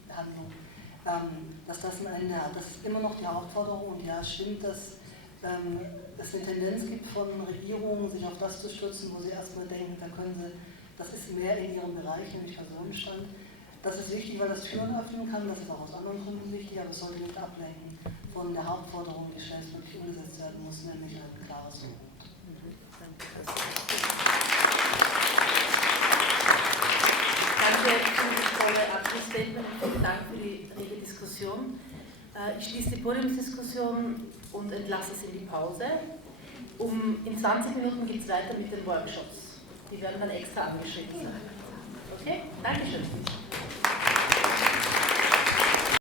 Behandlung, dass das ein Ende hat. Das ist immer noch die Hauptforderung, und ja, stimmt, dass es eine Tendenz gibt von Regierungen, sich auf das zu stützen, wo sie erstmal denken, da können sie, das ist mehr in ihrem Bereich, nämlich Personenstand. Das ist wichtig, weil das Türen öffnen kann, das ist auch aus anderen Gründen wichtig, aber es sollte nicht ablenken von der Hauptforderung, die schnellstmöglich umgesetzt werden muss, nämlich ein klares Verbot. Danke für das tolle Abschlussstatement und vielen Dank für die rege Diskussion. Ich schließe die Podiumsdiskussion und entlasse es in die Pause. In 20 Minuten geht es weiter mit den Workshops. Die werden dann extra angeschrieben sein. Okay? Dankeschön.